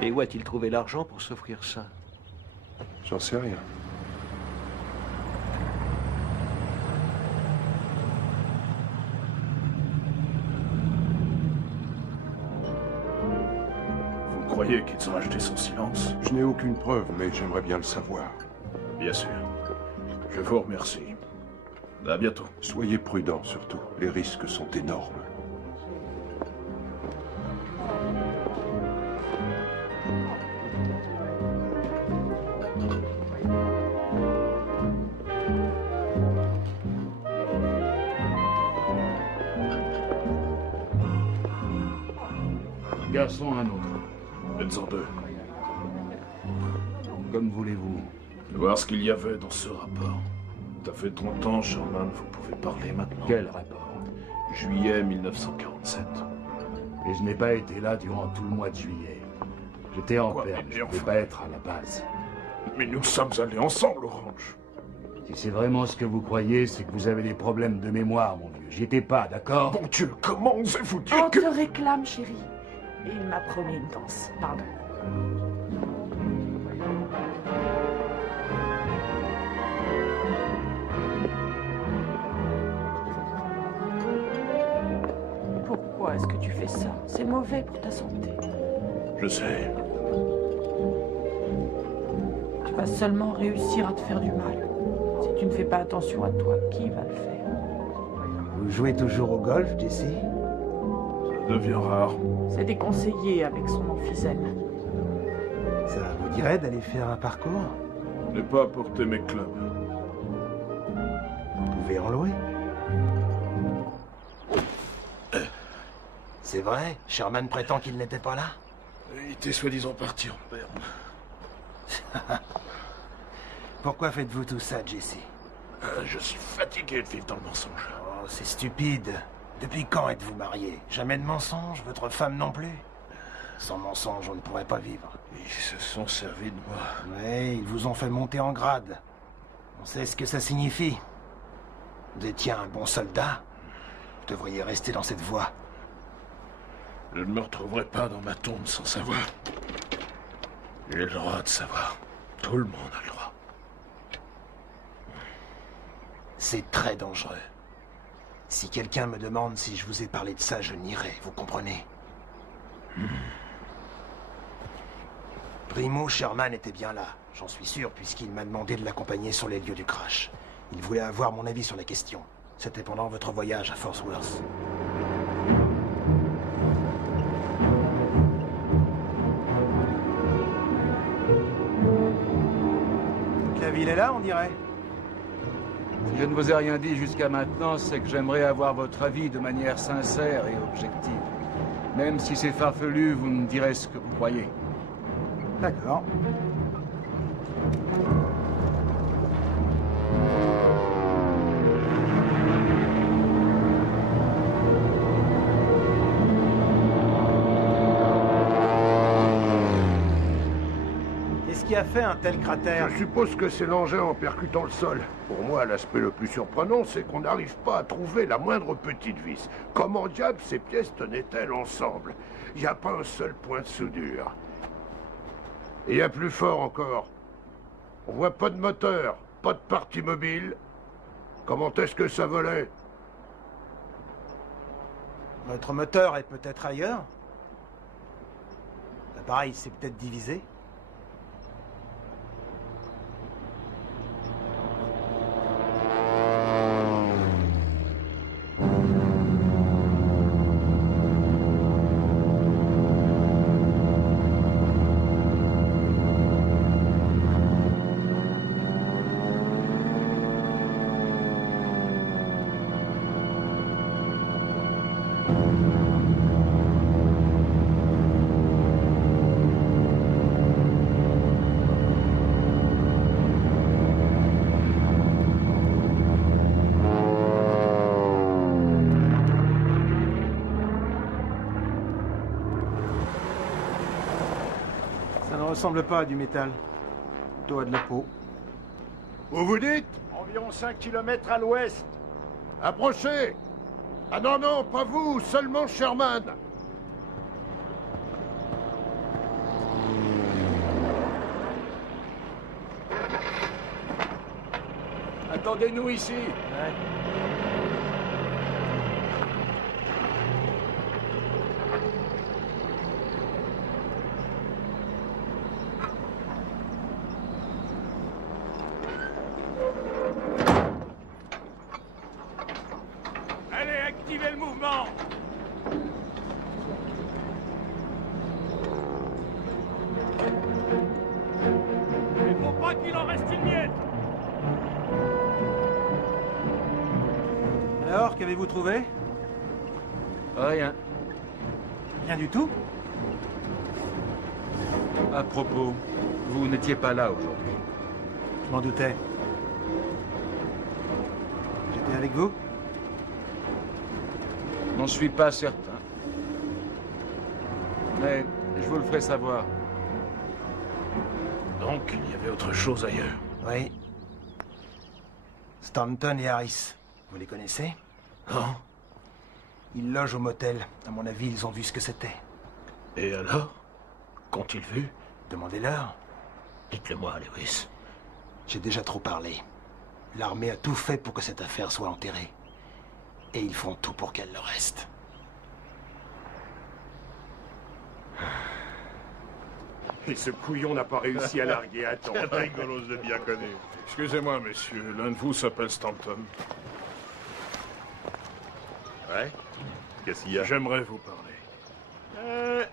Mais où a-t-il trouvé l'argent pour s'offrir ça? J'en sais rien. Vous croyez qu'ils ont acheté son silence? Je n'ai aucune preuve, mais j'aimerais bien le savoir. Bien sûr. Je vous remercie. À bientôt. Soyez prudents surtout. Les risques sont énormes. Garçon, un autre. Faites-en 2. Comme voulez-vous. Voir ce qu'il y avait dans ce rapport. Ça fait 30 ans, Sherman, vous pouvez parler maintenant. Quel rapport? Juillet 1947. Et je n'ai pas été là durant tout le mois de juillet. J'étais en perme, je ne pouvais pas être à la base. Mais nous sommes allés ensemble, Orange. Si c'est vraiment ce que vous croyez, c'est que vous avez des problèmes de mémoire, mon vieux. J'y étais pas, d'accord? Bon Dieu, comment osez-vous dire On que... te réclame, chérie. Et il m'a promis une danse. Pardon. Pourquoi est-ce que tu fais ça? C'est mauvais pour ta santé. Je sais. Tu vas seulement réussir à te faire du mal. Si tu ne fais pas attention à toi, qui va le faire? Vous jouez toujours au golf, Jesse? Ça devient rare. C'est déconseillé avec son emphysème. Ça vous dirait d'aller faire un parcours? Je n'ai pas apporté mes clubs. Vous pouvez en louer. C'est vrai? Sherman prétend qu'il n'était pas là? Il était soi-disant parti en perme. Pourquoi faites-vous tout ça, Jesse? Je suis fatigué de vivre dans le mensonge. Oh, c'est stupide. Depuis quand êtes-vous marié? Jamais de mensonge, votre femme non plus? Sans mensonge, on ne pourrait pas vivre. Ils se sont servis de moi. Oui, ils vous ont fait monter en grade. On sait ce que ça signifie. Vous étiez un bon soldat. Vous devriez rester dans cette voie. Je ne me retrouverai pas dans ma tombe sans savoir. J'ai le droit de savoir. Tout le monde a le droit. C'est très dangereux. Si quelqu'un me demande si je vous ai parlé de ça, je nierai, vous comprenez? Primo Sherman était bien là, j'en suis sûr, puisqu'il m'a demandé de l'accompagner sur les lieux du crash. Il voulait avoir mon avis sur la question. C'était pendant votre voyage à Fort Worth. La ville est là, on dirait. Si je ne vous ai rien dit jusqu'à maintenant, c'est que j'aimerais avoir votre avis de manière sincère et objective. Même si c'est farfelu, vous me direz ce que vous croyez. D'accord. Qu'est-ce qui a fait un tel cratère? Je suppose que c'est l'engin en percutant le sol. Pour moi, l'aspect le plus surprenant, c'est qu'on n'arrive pas à trouver la moindre petite vis. Comment diable ces pièces tenaient-elles ensemble? Il n'y a pas un seul point de soudure. Et il y a plus fort encore. On voit pas de moteur, pas de partie mobile. Comment est-ce que ça volait? Votre moteur est peut-être ailleurs? L'appareil s'est peut-être divisé? Ça ne ressemble pas à du métal. Plutôt à de la peau. Vous vous dites? Environ 5 km à l'ouest. Approchez! Ah non, non, pas vous, seulement Sherman! Attendez-nous ici. Allez, activez le mouvement. Il faut pas qu'il en reste une miette. Alors, qu'avez-vous trouvé? Rien. Rien du tout? À propos, vous n'étiez pas là aujourd'hui. Je m'en doutais. J'étais avec vous? N'en suis pas certain. Mais je vous le ferai savoir. Donc, il y avait autre chose ailleurs. Oui. Stanton et Harris. Vous les connaissez? Non. Ils logent au motel. À mon avis, ils ont vu ce que c'était. Et alors? Qu'ont-ils vu? Demandez-leur. Dites-le-moi, Lewis. J'ai déjà trop parlé. L'armée a tout fait pour que cette affaire soit enterrée. Et ils font tout pour qu'elle le reste. Et ce couillon n'a pas réussi à larguer à temps. Rigolo, je l'ai bien connu. Excusez-moi, messieurs, l'un de vous s'appelle Stanton. Ouais? Qu'est-ce qu'il y a? J'aimerais vous parler.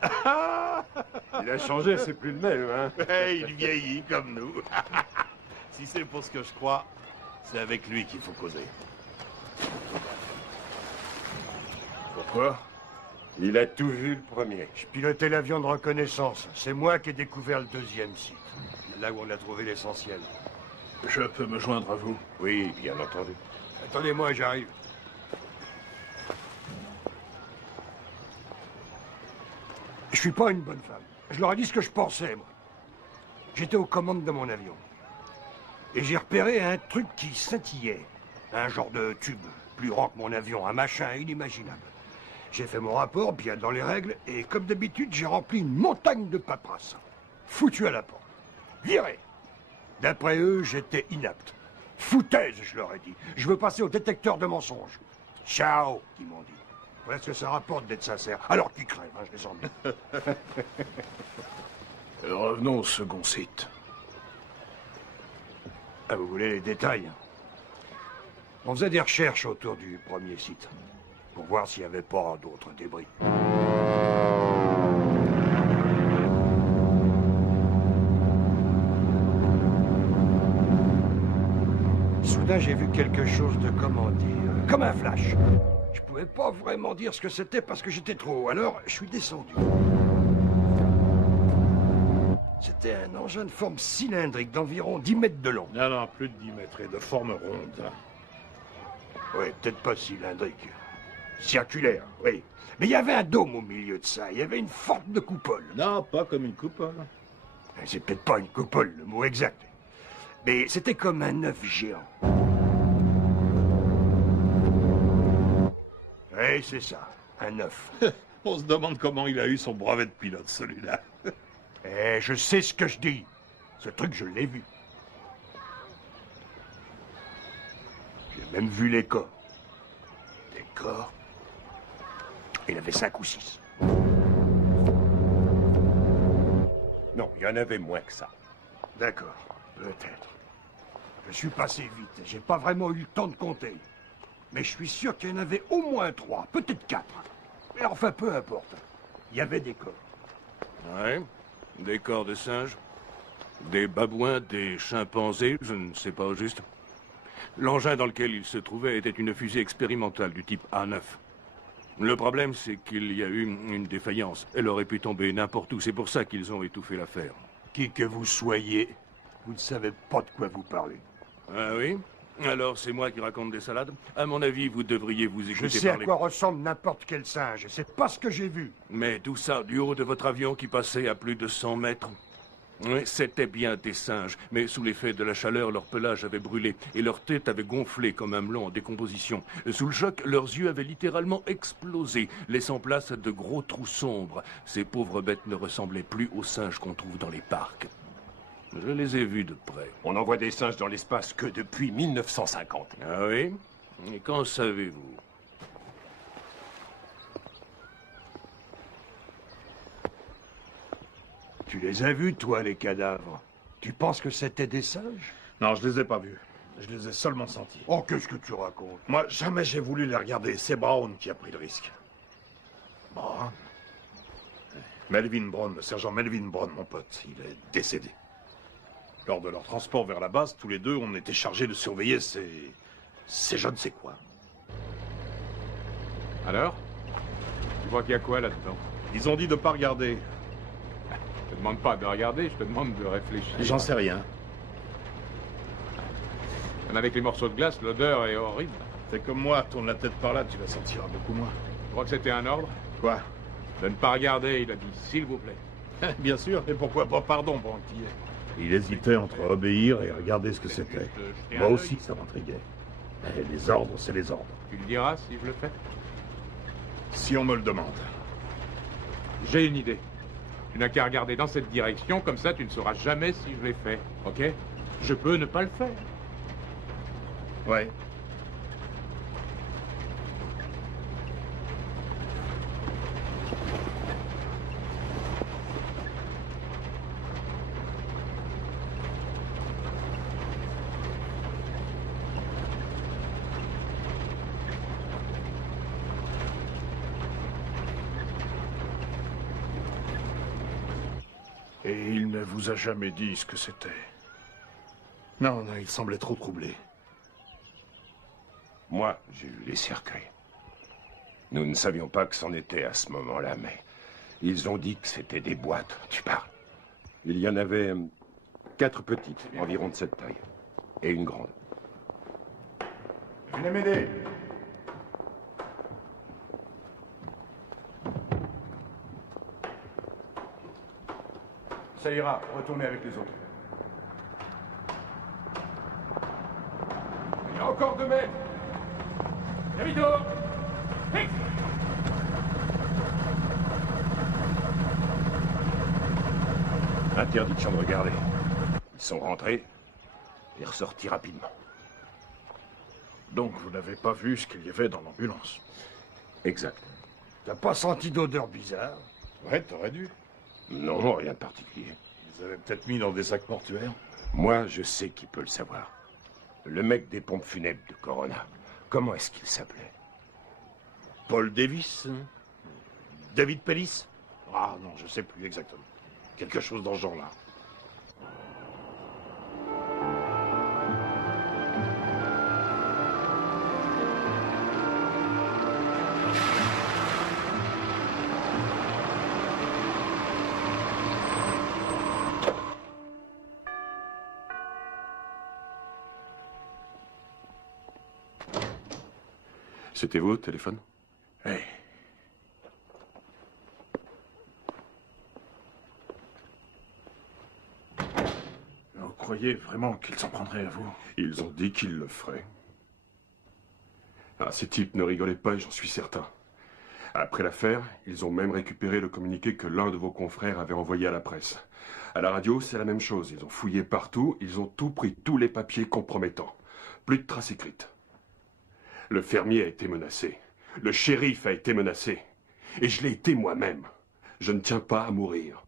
Il a changé, c'est plus le même, hein? Ouais, il vieillit comme nous. Si c'est pour ce que je crois, c'est avec lui qu'il faut causer. Pourquoi? Il a tout vu le premier. Je pilotais l'avion de reconnaissance. C'est moi qui ai découvert le deuxième site. Là où on a trouvé l'essentiel. Je peux me joindre à vous? Oui, bien entendu. Attendez-moi, j'arrive. Je suis pas une bonne femme. Je leur ai dit ce que je pensais, moi. J'étais aux commandes de mon avion. Et j'ai repéré un truc qui scintillait. Un genre de tube, plus grand que mon avion, un machin inimaginable. J'ai fait mon rapport, bien dans les règles, et comme d'habitude, j'ai rempli une montagne de paperasse. Foutu à la porte. Viré. D'après eux, j'étais inapte. Foutaise, je leur ai dit. Je veux passer au détecteur de mensonges. Ciao, ils m'ont dit. Voilà ce que ça rapporte d'être sincère. Alors qu'ils crèvent, hein, je les emmène. Revenons au second site. Ah, vous voulez les détails? On faisait des recherches autour du premier site, pour voir s'il n'y avait pas d'autres débris. Soudain, j'ai vu quelque chose de, comment dire, comme un flash. Je pouvais pas vraiment dire ce que c'était parce que j'étais trop haut, alors je suis descendu. C'était un engin de forme cylindrique d'environ 10 mètres de long. Non, plus de 10 mètres et de forme ronde. Oui, peut-être pas cylindrique. Circulaire, oui. Mais il y avait un dôme au milieu de ça. Il y avait une forme de coupole. Non, pas comme une coupole. C'est peut-être pas une coupole, le mot exact. Mais c'était comme un œuf géant. Oui, c'est ça, un œuf. On se demande comment il a eu son brevet de pilote, celui-là. Eh, je sais ce que je dis. Ce truc, je l'ai vu. J'ai même vu les corps. Des corps. Il y en avait 5 ou 6. Non, il y en avait moins que ça. D'accord, peut-être. Je suis passé vite, j'ai pas vraiment eu le temps de compter. Mais je suis sûr qu'il y en avait au moins 3, peut-être 4. Mais enfin, peu importe. Il y avait des corps. Ouais. Des corps de singes, des babouins, des chimpanzés, je ne sais pas au juste. L'engin dans lequel il se trouvait était une fusée expérimentale du type A9. Le problème, c'est qu'il y a eu une défaillance. Elle aurait pu tomber n'importe où. C'est pour ça qu'ils ont étouffé l'affaire. Qui que vous soyez, vous ne savez pas de quoi vous parlez. Ah oui? Alors c'est moi qui raconte des salades? À mon avis, vous devriez vous écouter Je sais parler. à quoi ressemble n'importe quel singe. C'est pas ce que j'ai vu. Mais tout ça du haut de votre avion qui passait à plus de 100 mètres? Oui, c'était bien des singes, mais sous l'effet de la chaleur, leur pelage avait brûlé et leur tête avait gonflé comme un melon en décomposition. Sous le choc, leurs yeux avaient littéralement explosé, laissant place à de gros trous sombres. Ces pauvres bêtes ne ressemblaient plus aux singes qu'on trouve dans les parcs. Je les ai vus de près. On envoie des singes dans l'espace que depuis 1950. Ah oui? Et qu'en savez-vous? Tu les as vus, toi, les cadavres? Tu penses que c'était des singes? Non, je les ai pas vus. Je les ai seulement sentis. Oh, qu'est-ce que tu racontes? Moi, jamais j'ai voulu les regarder. C'est Brown qui a pris le risque. Brown? Melvin Brown, le sergent Melvin Brown, mon pote, il est décédé. Lors de leur transport vers la base, tous les deux, on était chargés de surveiller ces je ne sais quoi. Alors? Tu vois qu'il y a quoi là-dedans? Ils ont dit de pas regarder. Je te demande pas de regarder, je te demande de réfléchir. J'en sais rien. Même avec les morceaux de glace, l'odeur est horrible. Fais comme moi, tourne la tête par là, tu la sentiras beaucoup moins. Tu crois que c'était un ordre? Quoi? De ne pas regarder, il a dit, s'il vous plaît. Bien sûr, et pourquoi pas pardon, Branquillet? Il hésitait entre obéir et regarder ce que c'était. Moi aussi, ça m'intriguait. Mais les ordres, c'est les ordres. Tu le diras si je le fais? Si on me le demande. J'ai une idée. Tu n'as qu'à regarder dans cette direction, comme ça tu ne sauras jamais si je l'ai fait, ok? Je peux ne pas le faire. Ouais. Et il ne vous a jamais dit ce que c'était? Non, non, il semblait trop troublé. Moi, j'ai lu les cercueils. Nous ne savions pas que c'en était à ce moment-là, mais ils ont dit que c'était des boîtes. Tu parles. Il y en avait 4 petites, environ de cette taille, et une grande. Venez m'aider. Ça ira, retournez avec les autres. Il y a encore 2 mètres. Vito! Fixe! Interdiction de regarder. Ils sont rentrés et ressortis rapidement. Donc vous n'avez pas vu ce qu'il y avait dans l'ambulance? Exact. T'as pas senti d'odeur bizarre? Ouais, t'aurais dû. Non, rien de particulier. Ils avaient peut-être mis dans des sacs mortuaires. Moi, je sais qui peut le savoir. Le mec des pompes funèbres de Corona. Comment est-ce qu'il s'appelait? Paul Davis? David Pellis? Ah non, je sais plus exactement. Quelque chose dans ce genre-là. C'était vous au téléphone? Oui. Vous croyez vraiment qu'ils s'en prendraient à vous? Ils ont dit qu'ils le feraient. Ah, ces types ne rigolaient pas et j'en suis certain. Après l'affaire, ils ont même récupéré le communiqué que l'un de vos confrères avait envoyé à la presse. À la radio, c'est la même chose. Ils ont fouillé partout, ils ont tout pris, tous les papiers compromettants. Plus de traces écrites. Le fermier a été menacé. Le shérif a été menacé. Et je l'ai été moi-même. Je ne tiens pas à mourir.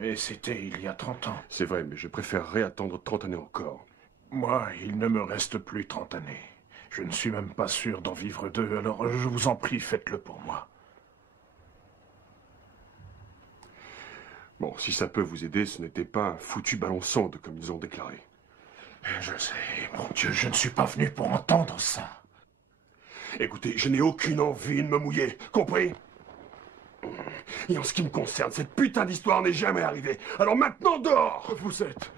Et c'était il y a 30 ans. C'est vrai, mais je préférerais attendre 30 années encore. Moi, il ne me reste plus 30 années. Je ne suis même pas sûr d'en vivre 2, alors je vous en prie, faites-le pour moi. Bon, si ça peut vous aider, ce n'était pas un foutu ballon sonde, comme ils ont déclaré. Je sais, mon Dieu, je ne suis pas venu pour entendre ça. Écoutez, je n'ai aucune envie de me mouiller, compris? Et en ce qui me concerne, cette putain d'histoire n'est jamais arrivée. Alors maintenant, dehors! Vous êtes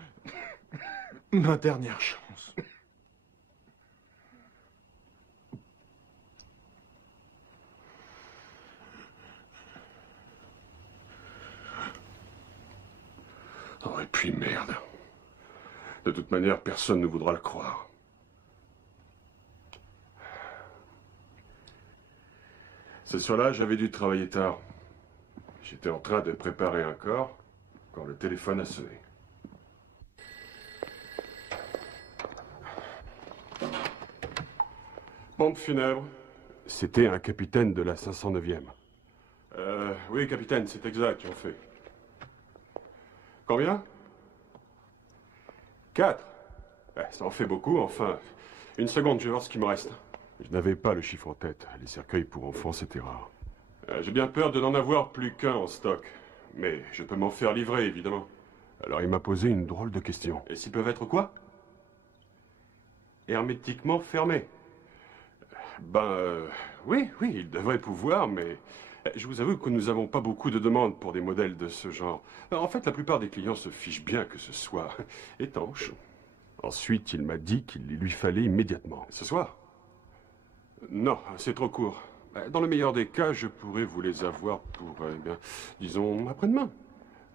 ma dernière chance. Oh, et puis merde. De toute manière, personne ne voudra le croire. Ce soir-là, j'avais dû travailler tard. J'étais en train de préparer un corps quand le téléphone a sonné. Pompe funèbre. C'était un capitaine de la 509e. Oui, capitaine, c'est exact, en fait. Combien? 4. Ça en fait beaucoup, enfin. Une seconde, je vais voir ce qui me reste. Je n'avais pas le chiffre en tête. Les cercueils pour enfants, c'était rare. J'ai bien peur de n'en avoir plus qu'un en stock. Mais je peux m'en faire livrer, évidemment. Alors il m'a posé une drôle de question. Et s'ils peuvent être quoi? Hermétiquement fermés. Oui, ils devraient pouvoir, mais je vous avoue que nous n'avons pas beaucoup de demandes pour des modèles de ce genre. En fait, la plupart des clients se fichent bien que ce soit étanche. Ensuite, il m'a dit qu'il lui fallait immédiatement. Ce soir? Non, c'est trop court. Dans le meilleur des cas, je pourrais vous les avoir pour, disons, après-demain.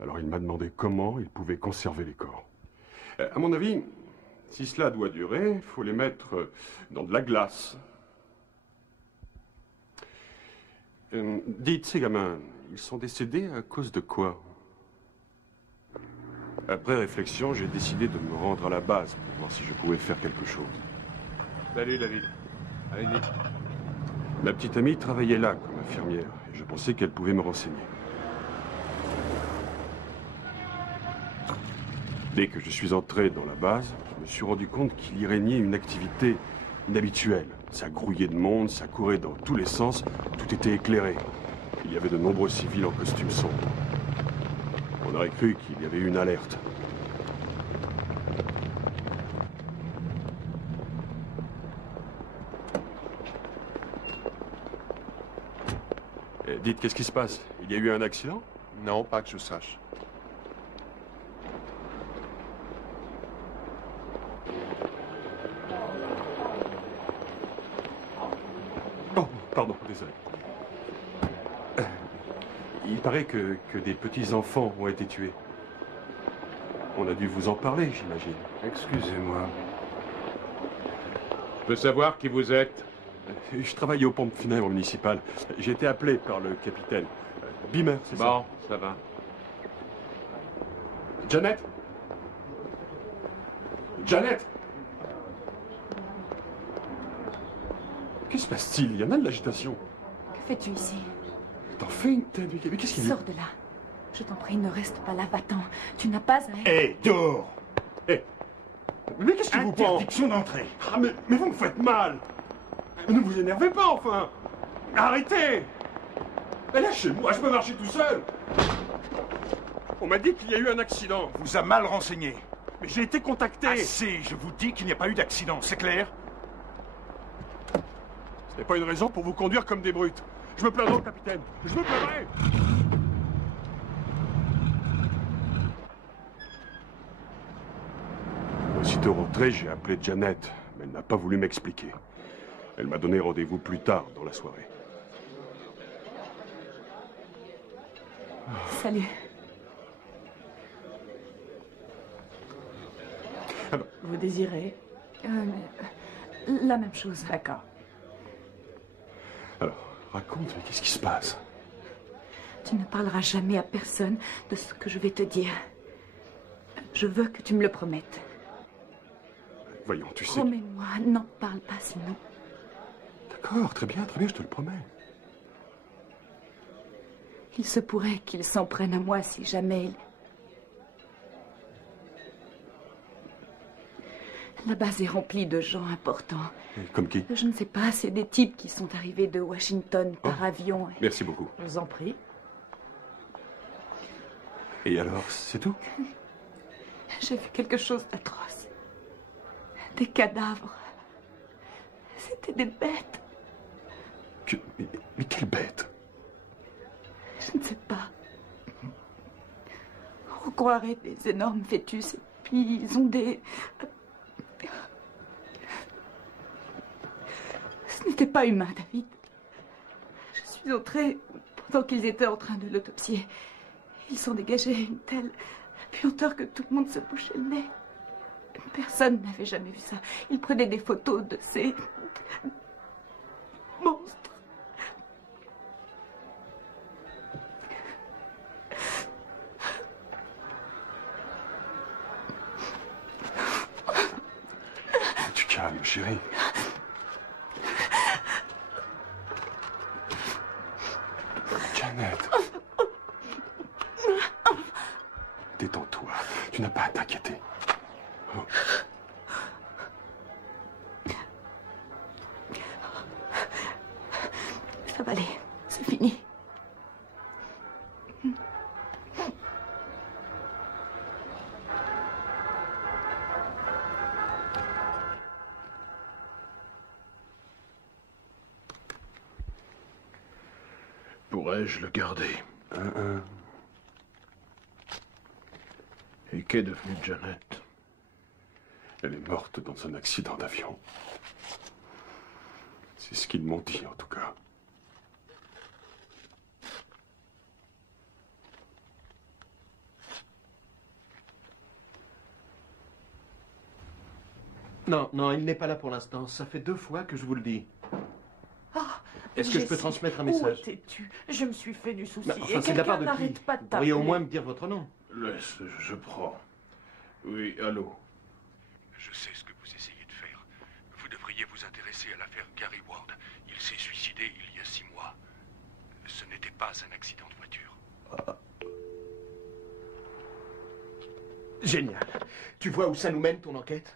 Alors il m'a demandé comment il pouvait conserver les corps. À mon avis, si cela doit durer, il faut les mettre dans de la glace. Dites, ces gamins, ils sont décédés à cause de quoi? Après réflexion, j'ai décidé de me rendre à la base pour voir si je pouvais faire quelque chose. Salut, David. Allez-y. Ma petite amie travaillait là comme infirmière et je pensais qu'elle pouvait me renseigner. Dès que je suis entré dans la base, je me suis rendu compte qu'il y régnait une activité inhabituelle. Ça grouillait de monde, ça courait dans tous les sens, tout était éclairé. Il y avait de nombreux civils en costume sombre. On aurait cru qu'il y avait eu une alerte. Dites, qu'est-ce qui se passe? Il y a eu un accident? Non, pas que je sache. Oh, pardon, désolé. Il paraît que des petits-enfants ont été tués. On a dû vous en parler, j'imagine. Excusez-moi. Je peux savoir qui vous êtes? Je travaille aux pompes funèbres municipales. J'ai été appelé par le capitaine. Beamer, c'est ça? Bon, ça va. Janet? Janet? Que se passe-t-il? Il y en a de l'agitation. Que fais-tu ici? T'en fais une tête, mais qu'est-ce qu'il y a? Sors de là. Je t'en prie, ne reste pas là, va-t'en. Tu n'as pas à... Hé, dehors! Hé! Mais qu'est-ce que vous pensez? Interdiction d'entrée. Ah, mais vous me faites mal! Ne vous énervez pas, enfin! Arrêtez! Lâchez-moi, je peux marcher tout seul! On m'a dit qu'il y a eu un accident. On vous a mal renseigné. Mais j'ai été contacté. Assez, je vous dis qu'il n'y a pas eu d'accident, c'est clair? Ce n'est pas une raison pour vous conduire comme des brutes. Je me plaindrai au capitaine. Je me plaindrai. Aussitôt rentré, j'ai appelé Janet, mais elle n'a pas voulu m'expliquer. Elle m'a donné rendez-vous plus tard dans la soirée. Salut. Alors, Vous désirez? La même chose. D'accord. Alors, raconte, mais qu'est-ce qui se passe? Tu ne parleras jamais à personne de ce que je vais te dire. Je veux que tu me le promettes. Voyons, tu sais... Promets-moi, n'en parle pas sinon. D'accord, très bien, je te le promets. Il se pourrait qu'il s'en prenne à moi si jamais il... La base est remplie de gens importants. Et comme qui? Je ne sais pas, c'est des types qui sont arrivés de Washington par avion. Merci beaucoup. Je vous en prie. Et alors, c'est tout? J'ai vu quelque chose d'atroce. Des cadavres. C'était des bêtes. Mais quelle bête? Je ne sais pas. On croirait des énormes fœtus et puis ils ont des... Ce n'était pas humain, David. Je suis entrée pendant qu'ils étaient en train de l'autopsier. Ils sont dégagés une telle puanteur que tout le monde se bouchait le nez. Personne n'avait jamais vu ça. Ils prenaient des photos de ces monstres. Tu calmes, chérie. Janet. Détends-toi. Tu n'as pas à t'inquiéter. Oh. Ça va aller. C'est fini. Pourrais-je le garder? Et qu'est devenue Janet? Elle est morte dans un accident d'avion. C'est ce qu'ils m'ont dit, en tout cas. Non, non, il n'est pas là pour l'instant. Ça fait 2 fois que je vous le dis. Est-ce que je peux transmettre un message? Où étais-tu? Je me suis fait du souci. Mais enfin, et c'est de la part quelqu'un de qui? n'arrête pas de Vous t'appeler. pourriez au moins me dire votre nom. Je prends. Oui, allô. Je sais ce que vous essayez de faire. Vous devriez vous intéresser à l'affaire Gary Ward. Il s'est suicidé il y a 6 mois. Ce n'était pas un accident de voiture. Génial. Tu vois où ça nous mène, ton enquête?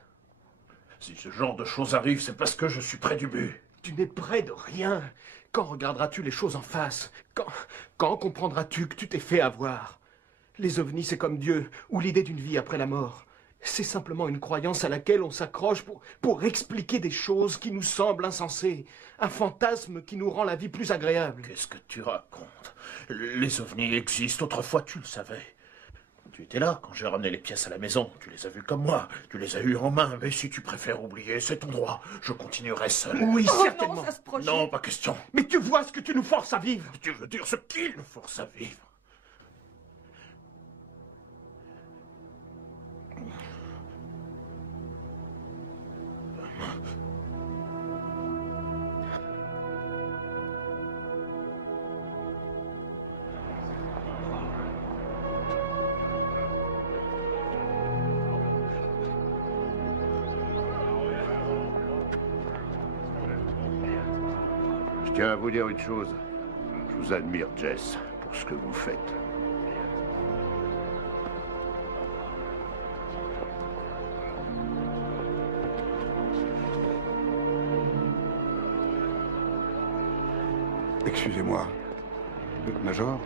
Si ce genre de choses arrive, c'est parce que je suis près du but. Tu n'es près de rien. Quand regarderas-tu les choses en face? Quand comprendras-tu que tu t'es fait avoir? Les ovnis, c'est comme Dieu, ou l'idée d'une vie après la mort. C'est simplement une croyance à laquelle on s'accroche pour expliquer des choses qui nous semblent insensées. Un fantasme qui nous rend la vie plus agréable. Qu'est-ce que tu racontes? Les ovnis existent, autrefois tu le savais. Tu étais là quand j'ai ramené les pièces à la maison. Tu les as vues comme moi. Tu les as eues en main. Mais si tu préfères oublier, c'est ton droit. Je continuerai seul. Oui, certainement. Non, ça se projette. Non, pas question. Mais tu vois ce que tu nous forces à vivre. Tu veux dire ce qu'il nous force à vivre. Je tiens à vous dire une chose. Je vous admire, Jess, pour ce que vous faites. Excusez-moi. Major,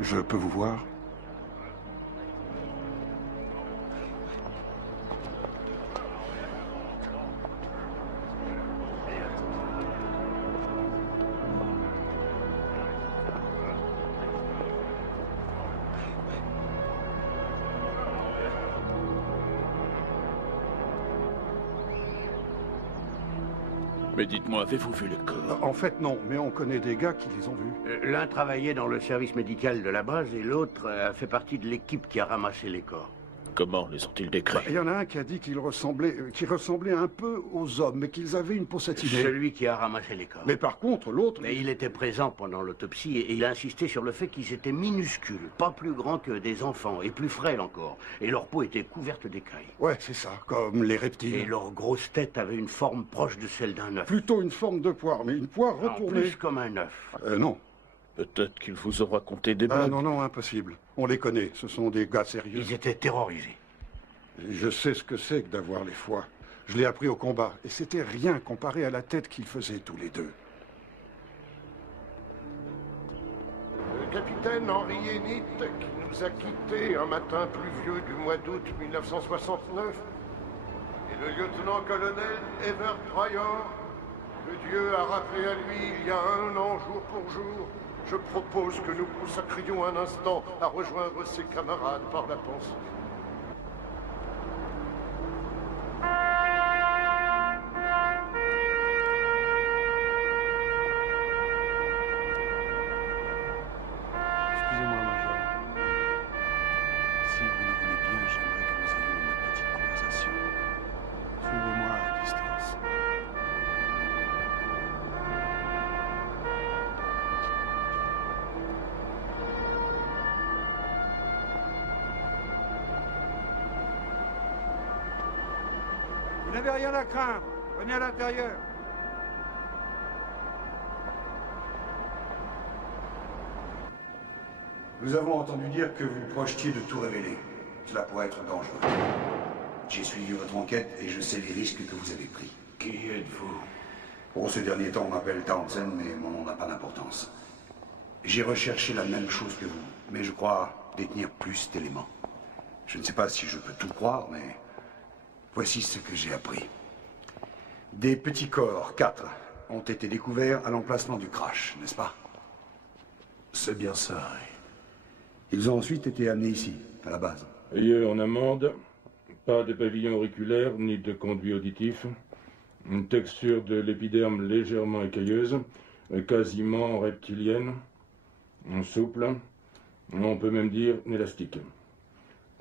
je peux vous voir? Mais dites-moi, avez-vous vu le corps? En fait, non, mais on connaît des gars qui les ont vus. L'un travaillait dans le service médical de la base et l'autre a fait partie de l'équipe qui a ramassé les corps. Comment les ont-ils décrits? Il y en a un qui a dit qu'il ressemblait un peu aux hommes, mais qu'ils avaient une peau satinée. Celui qui a ramassé les corps. Mais par contre, l'autre... Mais il était présent pendant l'autopsie et il a insisté sur le fait qu'ils étaient minuscules, pas plus grands que des enfants et plus frêles encore. Et leur peau était couverte d'écailles. Ouais, c'est ça, comme les reptiles. Et leur grosse tête avait une forme proche de celle d'un œuf. Plutôt une forme de poire, mais une poire retournée. Plus comme un œuf. Non. Peut-être qu'il vous aura conté des blagues. Non, impossible. On les connaît, ce sont des gars sérieux. Ils étaient terrorisés. Je sais ce que c'est que d'avoir les foies. Je l'ai appris au combat, et c'était rien comparé à la tête qu'ils faisaient tous les deux. Le capitaine Henry Enid, qui nous a quittés un matin pluvieux du mois d'août 1969, et le lieutenant-colonel Ever Pryor, que Dieu a rappelé à lui il y a 1 an, jour pour jour, je propose que nous consacrions un instant à rejoindre ses camarades par la pensée. Excusez-moi, Major. Si vous le voulez bien, j'aimerais que nous ayons une petite conversation. Suivez-moi à distance. Vous n'avez rien à craindre. Venez à l'intérieur. Nous avons entendu dire que vous projetiez de tout révéler. Cela pourrait être dangereux. J'ai suivi votre enquête et je sais les risques que vous avez pris. Qui êtes-vous? Pour ces derniers temps, on m'appelle Townsend, mais mon nom n'a pas d'importance. J'ai recherché la même chose que vous, mais je crois détenir plus d'éléments. Je ne sais pas si je peux tout croire, mais voici ce que j'ai appris. Des petits corps, 4, ont été découverts à l'emplacement du crash, n'est-ce pas? C'est bien ça, oui. Ils ont ensuite été amenés ici, à la base. Lieu en amende, pas de pavillon auriculaire ni de conduit auditif, une texture de l'épiderme légèrement écailleuse, quasiment reptilienne, souple, on peut même dire élastique.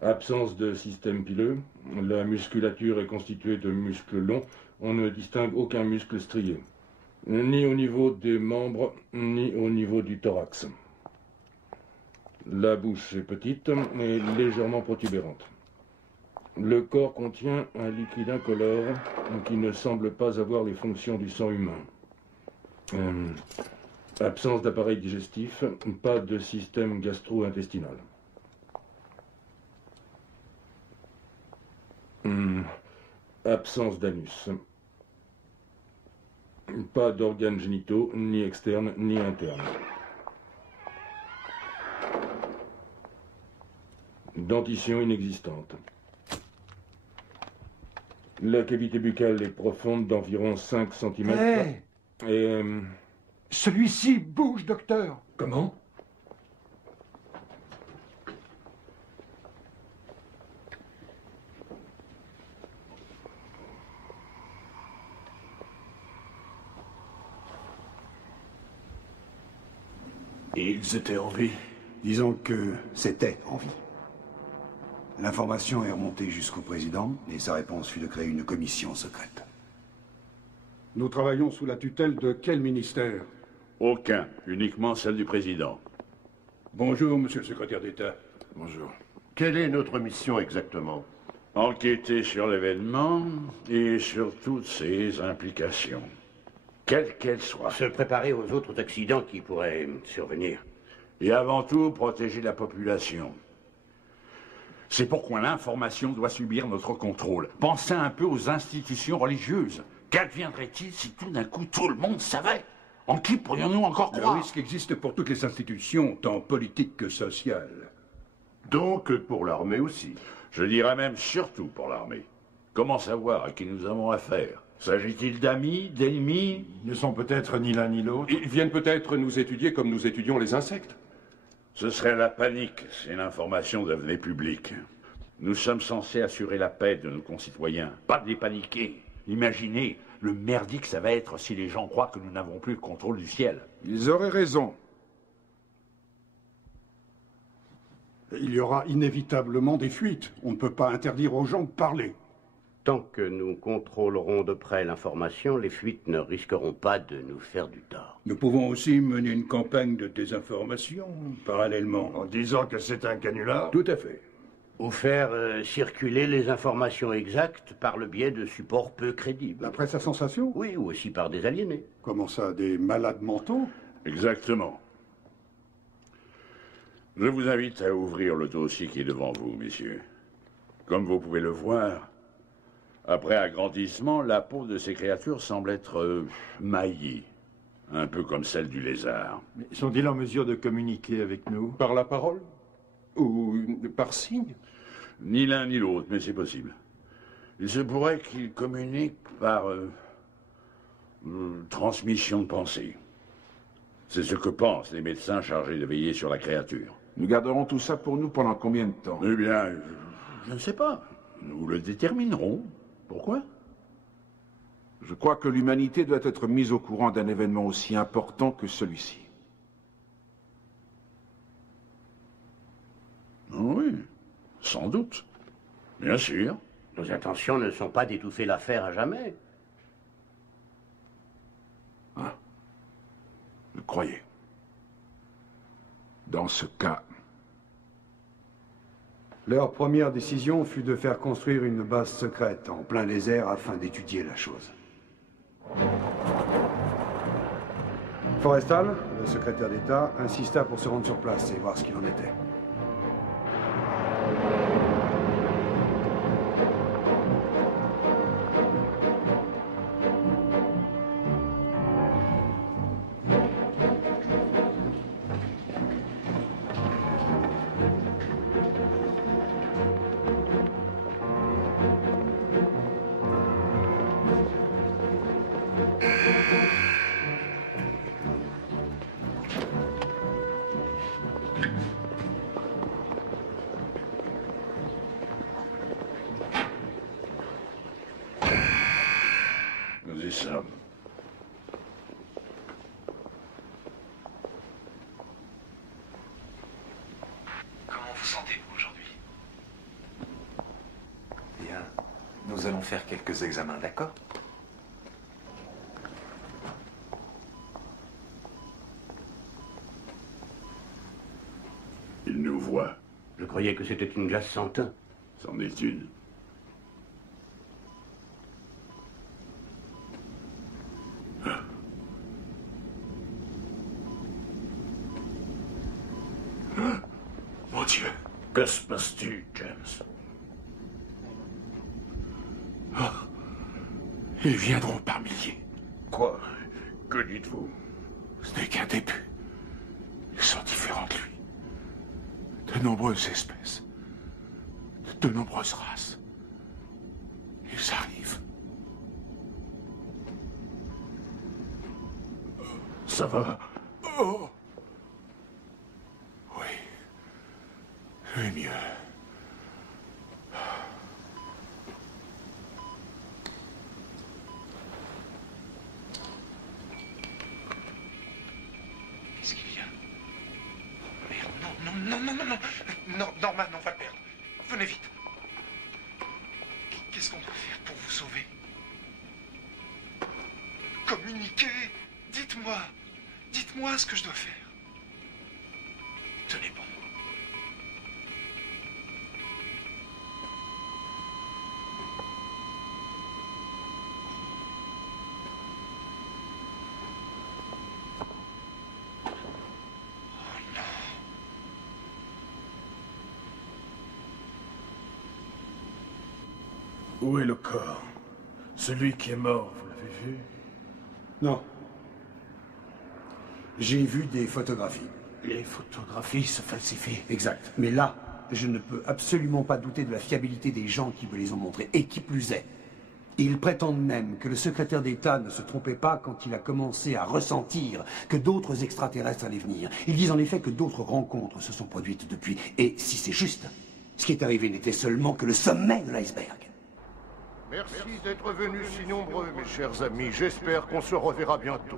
Absence de système pileux. La musculature est constituée de muscles longs. On ne distingue aucun muscle strié. Ni au niveau des membres, ni au niveau du thorax. La bouche est petite et légèrement protubérante. Le corps contient un liquide incolore qui ne semble pas avoir les fonctions du sang humain. Absence d'appareil digestif, pas de système gastro-intestinal. Absence d'anus. Pas d'organes génitaux, ni externes, ni internes. Dentition inexistante. La cavité buccale est profonde d'environ 5 cm. Hey, et... celui-ci bouge, docteur. Comment? Ils étaient en vie. Disons que c'était en vie. L'information est remontée jusqu'au président et sa réponse fut de créer une commission secrète. Nous travaillons sous la tutelle de quel ministère? Aucun, uniquement celle du président. Bonjour, monsieur le secrétaire d'État. Bonjour. Quelle est notre mission exactement? Enquêter sur l'événement et sur toutes ses implications, quelles qu'elles soient. Se préparer aux autres accidents qui pourraient survenir. Et avant tout, protéger la population. C'est pourquoi l'information doit subir notre contrôle. Pensez un peu aux institutions religieuses. Qu'adviendrait-il si tout d'un coup tout le monde savait? En qui pourrions-nous encore croire? Le risque existe pour toutes les institutions, tant politiques que sociales. Donc pour l'armée aussi. Je dirais même surtout pour l'armée. Comment savoir à qui nous avons affaire? S'agit-il d'amis, d'ennemis? Ils ne sont peut-être ni l'un ni l'autre. Ils viennent peut-être nous étudier comme nous étudions les insectes. Ce serait la panique si l'information devenait publique. Nous sommes censés assurer la paix de nos concitoyens, pas de les paniquer. Imaginez le merdique que ça va être si les gens croient que nous n'avons plus le contrôle du ciel. Ils auraient raison. Il y aura inévitablement des fuites. On ne peut pas interdire aux gens de parler. Tant que nous contrôlerons de près l'information, les fuites ne risqueront pas de nous faire du tort. Nous pouvons aussi mener une campagne de désinformation, parallèlement. En disant que c'est un canular? Tout à fait. Ou faire circuler les informations exactes par le biais de supports peu crédibles. La presse à sensation? Oui, ou aussi par des aliénés. Comment ça, des malades mentaux? Exactement. Je vous invite à ouvrir le dossier qui est devant vous, messieurs. Comme vous pouvez le voir, après agrandissement, la peau de ces créatures semble être maillée, un peu comme celle du lézard. Mais sont-ils en mesure de communiquer avec nous? Par la parole? Ou par signe? Ni l'un ni l'autre, mais c'est possible. Il se pourrait qu'ils communiquent par transmission de pensée. C'est ce que pensent les médecins chargés de veiller sur la créature. Nous garderons tout ça pour nous pendant combien de temps? Eh bien, je ne sais pas. Nous le déterminerons. Pourquoi? Je crois que l'humanité doit être mise au courant d'un événement aussi important que celui-ci. Oui, sans doute. Bien sûr. Nos intentions ne sont pas d'étouffer l'affaire à jamais. Ah. Vous le croyez? Dans ce cas... Leur première décision fut de faire construire une base secrète en plein désert afin d'étudier la chose. Forrestal, le secrétaire d'État, insista pour se rendre sur place et voir ce qu'il en était. Nous y sommes. Comment vous sentez-vous aujourd'hui? faire quelques examens, d'accord? Il nous voit. Je croyais que c'était une glace sans teint. C'en est une. Mon Dieu. Que se passe-t-il, James? Oh. Ils viendront par milliers. Quoi? Que dites-vous? Ce n'est qu'un début. Ils sont différents de lui. De nombreuses espèces. De nombreuses races. Ils arrivent. Ça va? Oh. Oui. Oui, mieux. Qu'est-ce qu'il y a? Merde, non, Norman, on va le perdre. Venez vite. Qu'est-ce qu'on doit faire pour vous sauver? Communiquez. Dites-moi ce que je dois faire. Tenez bon. Où est le corps? Celui qui est mort, vous l'avez vu? Non. J'ai vu des photographies. Les photographies se falsifient. Exact. Mais là, je ne peux absolument pas douter de la fiabilité des gens qui me les ont montrées. Et qui plus est, ils prétendent même que le secrétaire d'État ne se trompait pas quand il a commencé à ressentir que d'autres extraterrestres allaient venir. Ils disent en effet que d'autres rencontres se sont produites depuis. Et si c'est juste, ce qui est arrivé n'était seulement que le sommet de l'iceberg. Merci d'être venus si nombreux, mes chers amis. J'espère qu'on se reverra bientôt.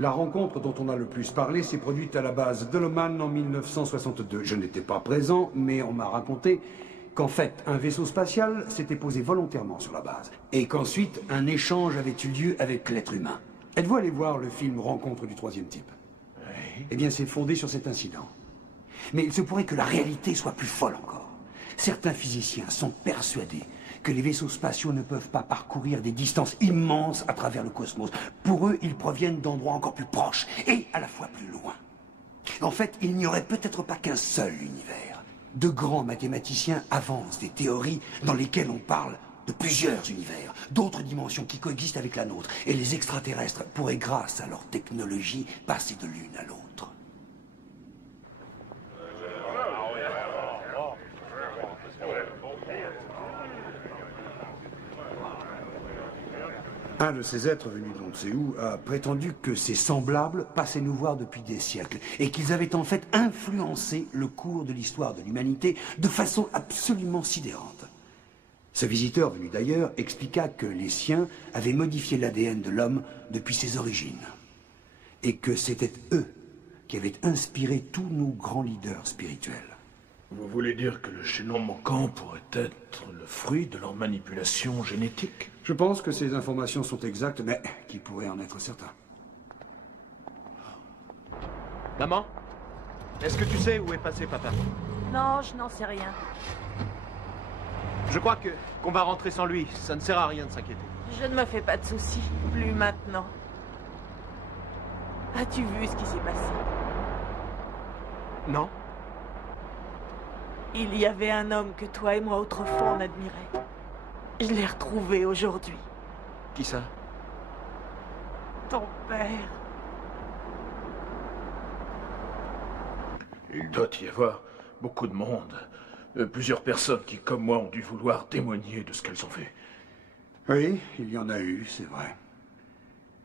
La rencontre dont on a le plus parlé s'est produite à la base de Loman en 1962. Je n'étais pas présent, mais on m'a raconté qu'en fait, un vaisseau spatial s'était posé volontairement sur la base, et qu'ensuite, un échange avait eu lieu avec l'être humain. Êtes-vous allé voir le film Rencontre du troisième type? Oui. Eh bien, c'est fondé sur cet incident. Mais il se pourrait que la réalité soit plus folle encore. Certains physiciens sont persuadés que les vaisseaux spatiaux ne peuvent pas parcourir des distances immenses à travers le cosmos. Pour eux, ils proviennent d'endroits encore plus proches et à la fois plus loin. En fait, il n'y aurait peut-être pas qu'un seul univers. De grands mathématiciens avancent des théories dans lesquelles on parle de plusieurs univers, d'autres dimensions qui coexistent avec la nôtre. Et les extraterrestres pourraient, grâce à leur technologie, passer de l'une à l'autre. Un de ces êtres venus d'on ne sait où a prétendu que ses semblables passaient nous voir depuis des siècles et qu'ils avaient en fait influencé le cours de l'histoire de l'humanité de façon absolument sidérante. Ce visiteur venu d'ailleurs expliqua que les siens avaient modifié l'ADN de l'homme depuis ses origines et que c'était eux qui avaient inspiré tous nos grands leaders spirituels. Vous voulez dire que le génome manquant pourrait être le fruit de leur manipulation génétique? Je pense que ces informations sont exactes, mais qui pourrait en être certain? Maman? Est-ce que tu sais où est passé papa? Non, je n'en sais rien. Je crois qu'on va rentrer sans lui. Ça ne sert à rien de s'inquiéter. Je ne me fais pas de soucis. Plus maintenant. As-tu vu ce qui s'est passé? Non. Il y avait un homme que toi et moi autrefois on admirait. Je l'ai retrouvé aujourd'hui. Qui ça? Ton père. Il doit y avoir beaucoup de monde. Plusieurs personnes qui, comme moi, ont dû vouloir témoigner de ce qu'elles ont fait. Oui, il y en a eu, c'est vrai.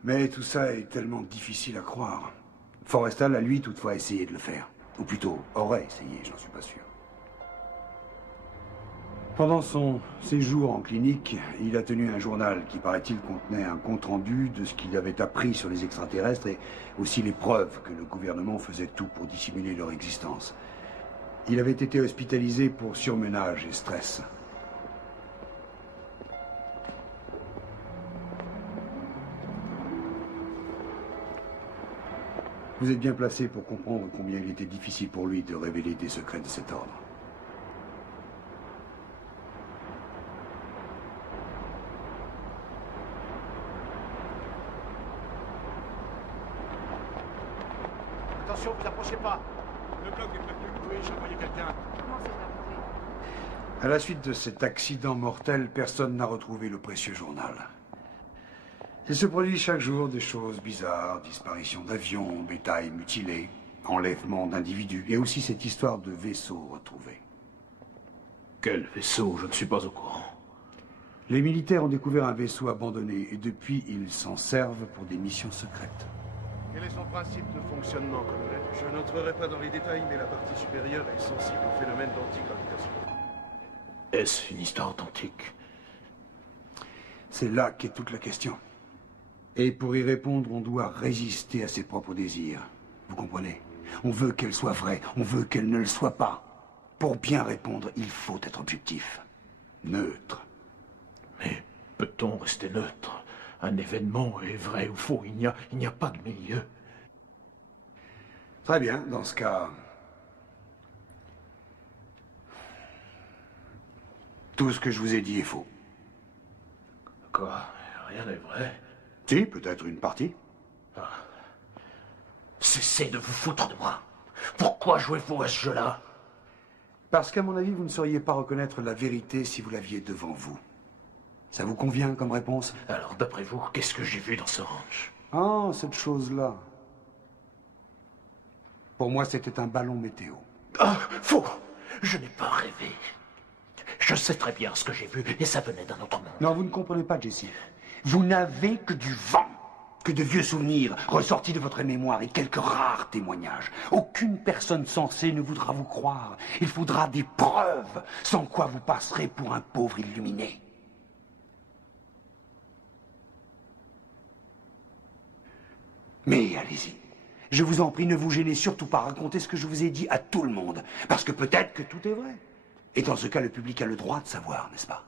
Mais tout ça est tellement difficile à croire. Forrestal a lui toutefois essayé de le faire. Ou plutôt, aurait essayé, j'en suis pas sûr. Pendant son séjour en clinique, il a tenu un journal qui, paraît-il, contenait un compte-rendu de ce qu'il avait appris sur les extraterrestres et aussi les preuves que le gouvernement faisait tout pour dissimuler leur existence. Il avait été hospitalisé pour surmenage et stress. Vous êtes bien placé pour comprendre combien il était difficile pour lui de révéler des secrets de cet ordre. Attention, vous approchez pas. Le bloc est prévenu. Oui, j'ai envoyé quelqu'un. Comment c'est arrivé? À la suite de cet accident mortel, personne n'a retrouvé le précieux journal. Il se produit chaque jour des choses bizarres, disparitions d'avions, bétail mutilé, enlèvement d'individus, et aussi cette histoire de vaisseau retrouvé. Quel vaisseau? Je ne suis pas au courant. Les militaires ont découvert un vaisseau abandonné, et depuis, ils s'en servent pour des missions secrètes. Quel est son principe de fonctionnement, colonel? Je n'entrerai pas dans les détails, mais la partie supérieure est sensible au phénomène d'antigravitation. Est-ce une histoire authentique? C'est là qu'est toute la question. Et pour y répondre, on doit résister à ses propres désirs. Vous comprenez? On veut qu'elle soit vraie, on veut qu'elle ne le soit pas. Pour bien répondre, il faut être objectif. Neutre. Mais peut-on rester neutre? Un événement est vrai ou faux, il n'y a pas de milieu. Très bien, dans ce cas... tout ce que je vous ai dit est faux. Quoi? Rien n'est vrai? Si, peut-être une partie. Ah. Cessez de vous foutre de moi. Pourquoi jouez-vous à ce jeu-là? Parce qu'à mon avis, vous ne sauriez pas reconnaître la vérité si vous l'aviez devant vous. Ça vous convient comme réponse? Alors, d'après vous, qu'est-ce que j'ai vu dans ce ranch? Ah, cette chose-là. Pour moi, c'était un ballon météo. Ah, faux! Je n'ai pas rêvé. Je sais très bien ce que j'ai vu, et ça venait d'un autre monde. Non, vous ne comprenez pas, Jesse. Vous n'avez que du vent, que de vieux souvenirs ressortis de votre mémoire et quelques rares témoignages. Aucune personne sensée ne voudra vous croire. Il faudra des preuves, sans quoi vous passerez pour un pauvre illuminé. Mais allez-y. Je vous en prie, ne vous gênez surtout pas. Racontez ce que je vous ai dit à tout le monde. Parce que peut-être que tout est vrai. Et dans ce cas, le public a le droit de savoir, n'est-ce pas?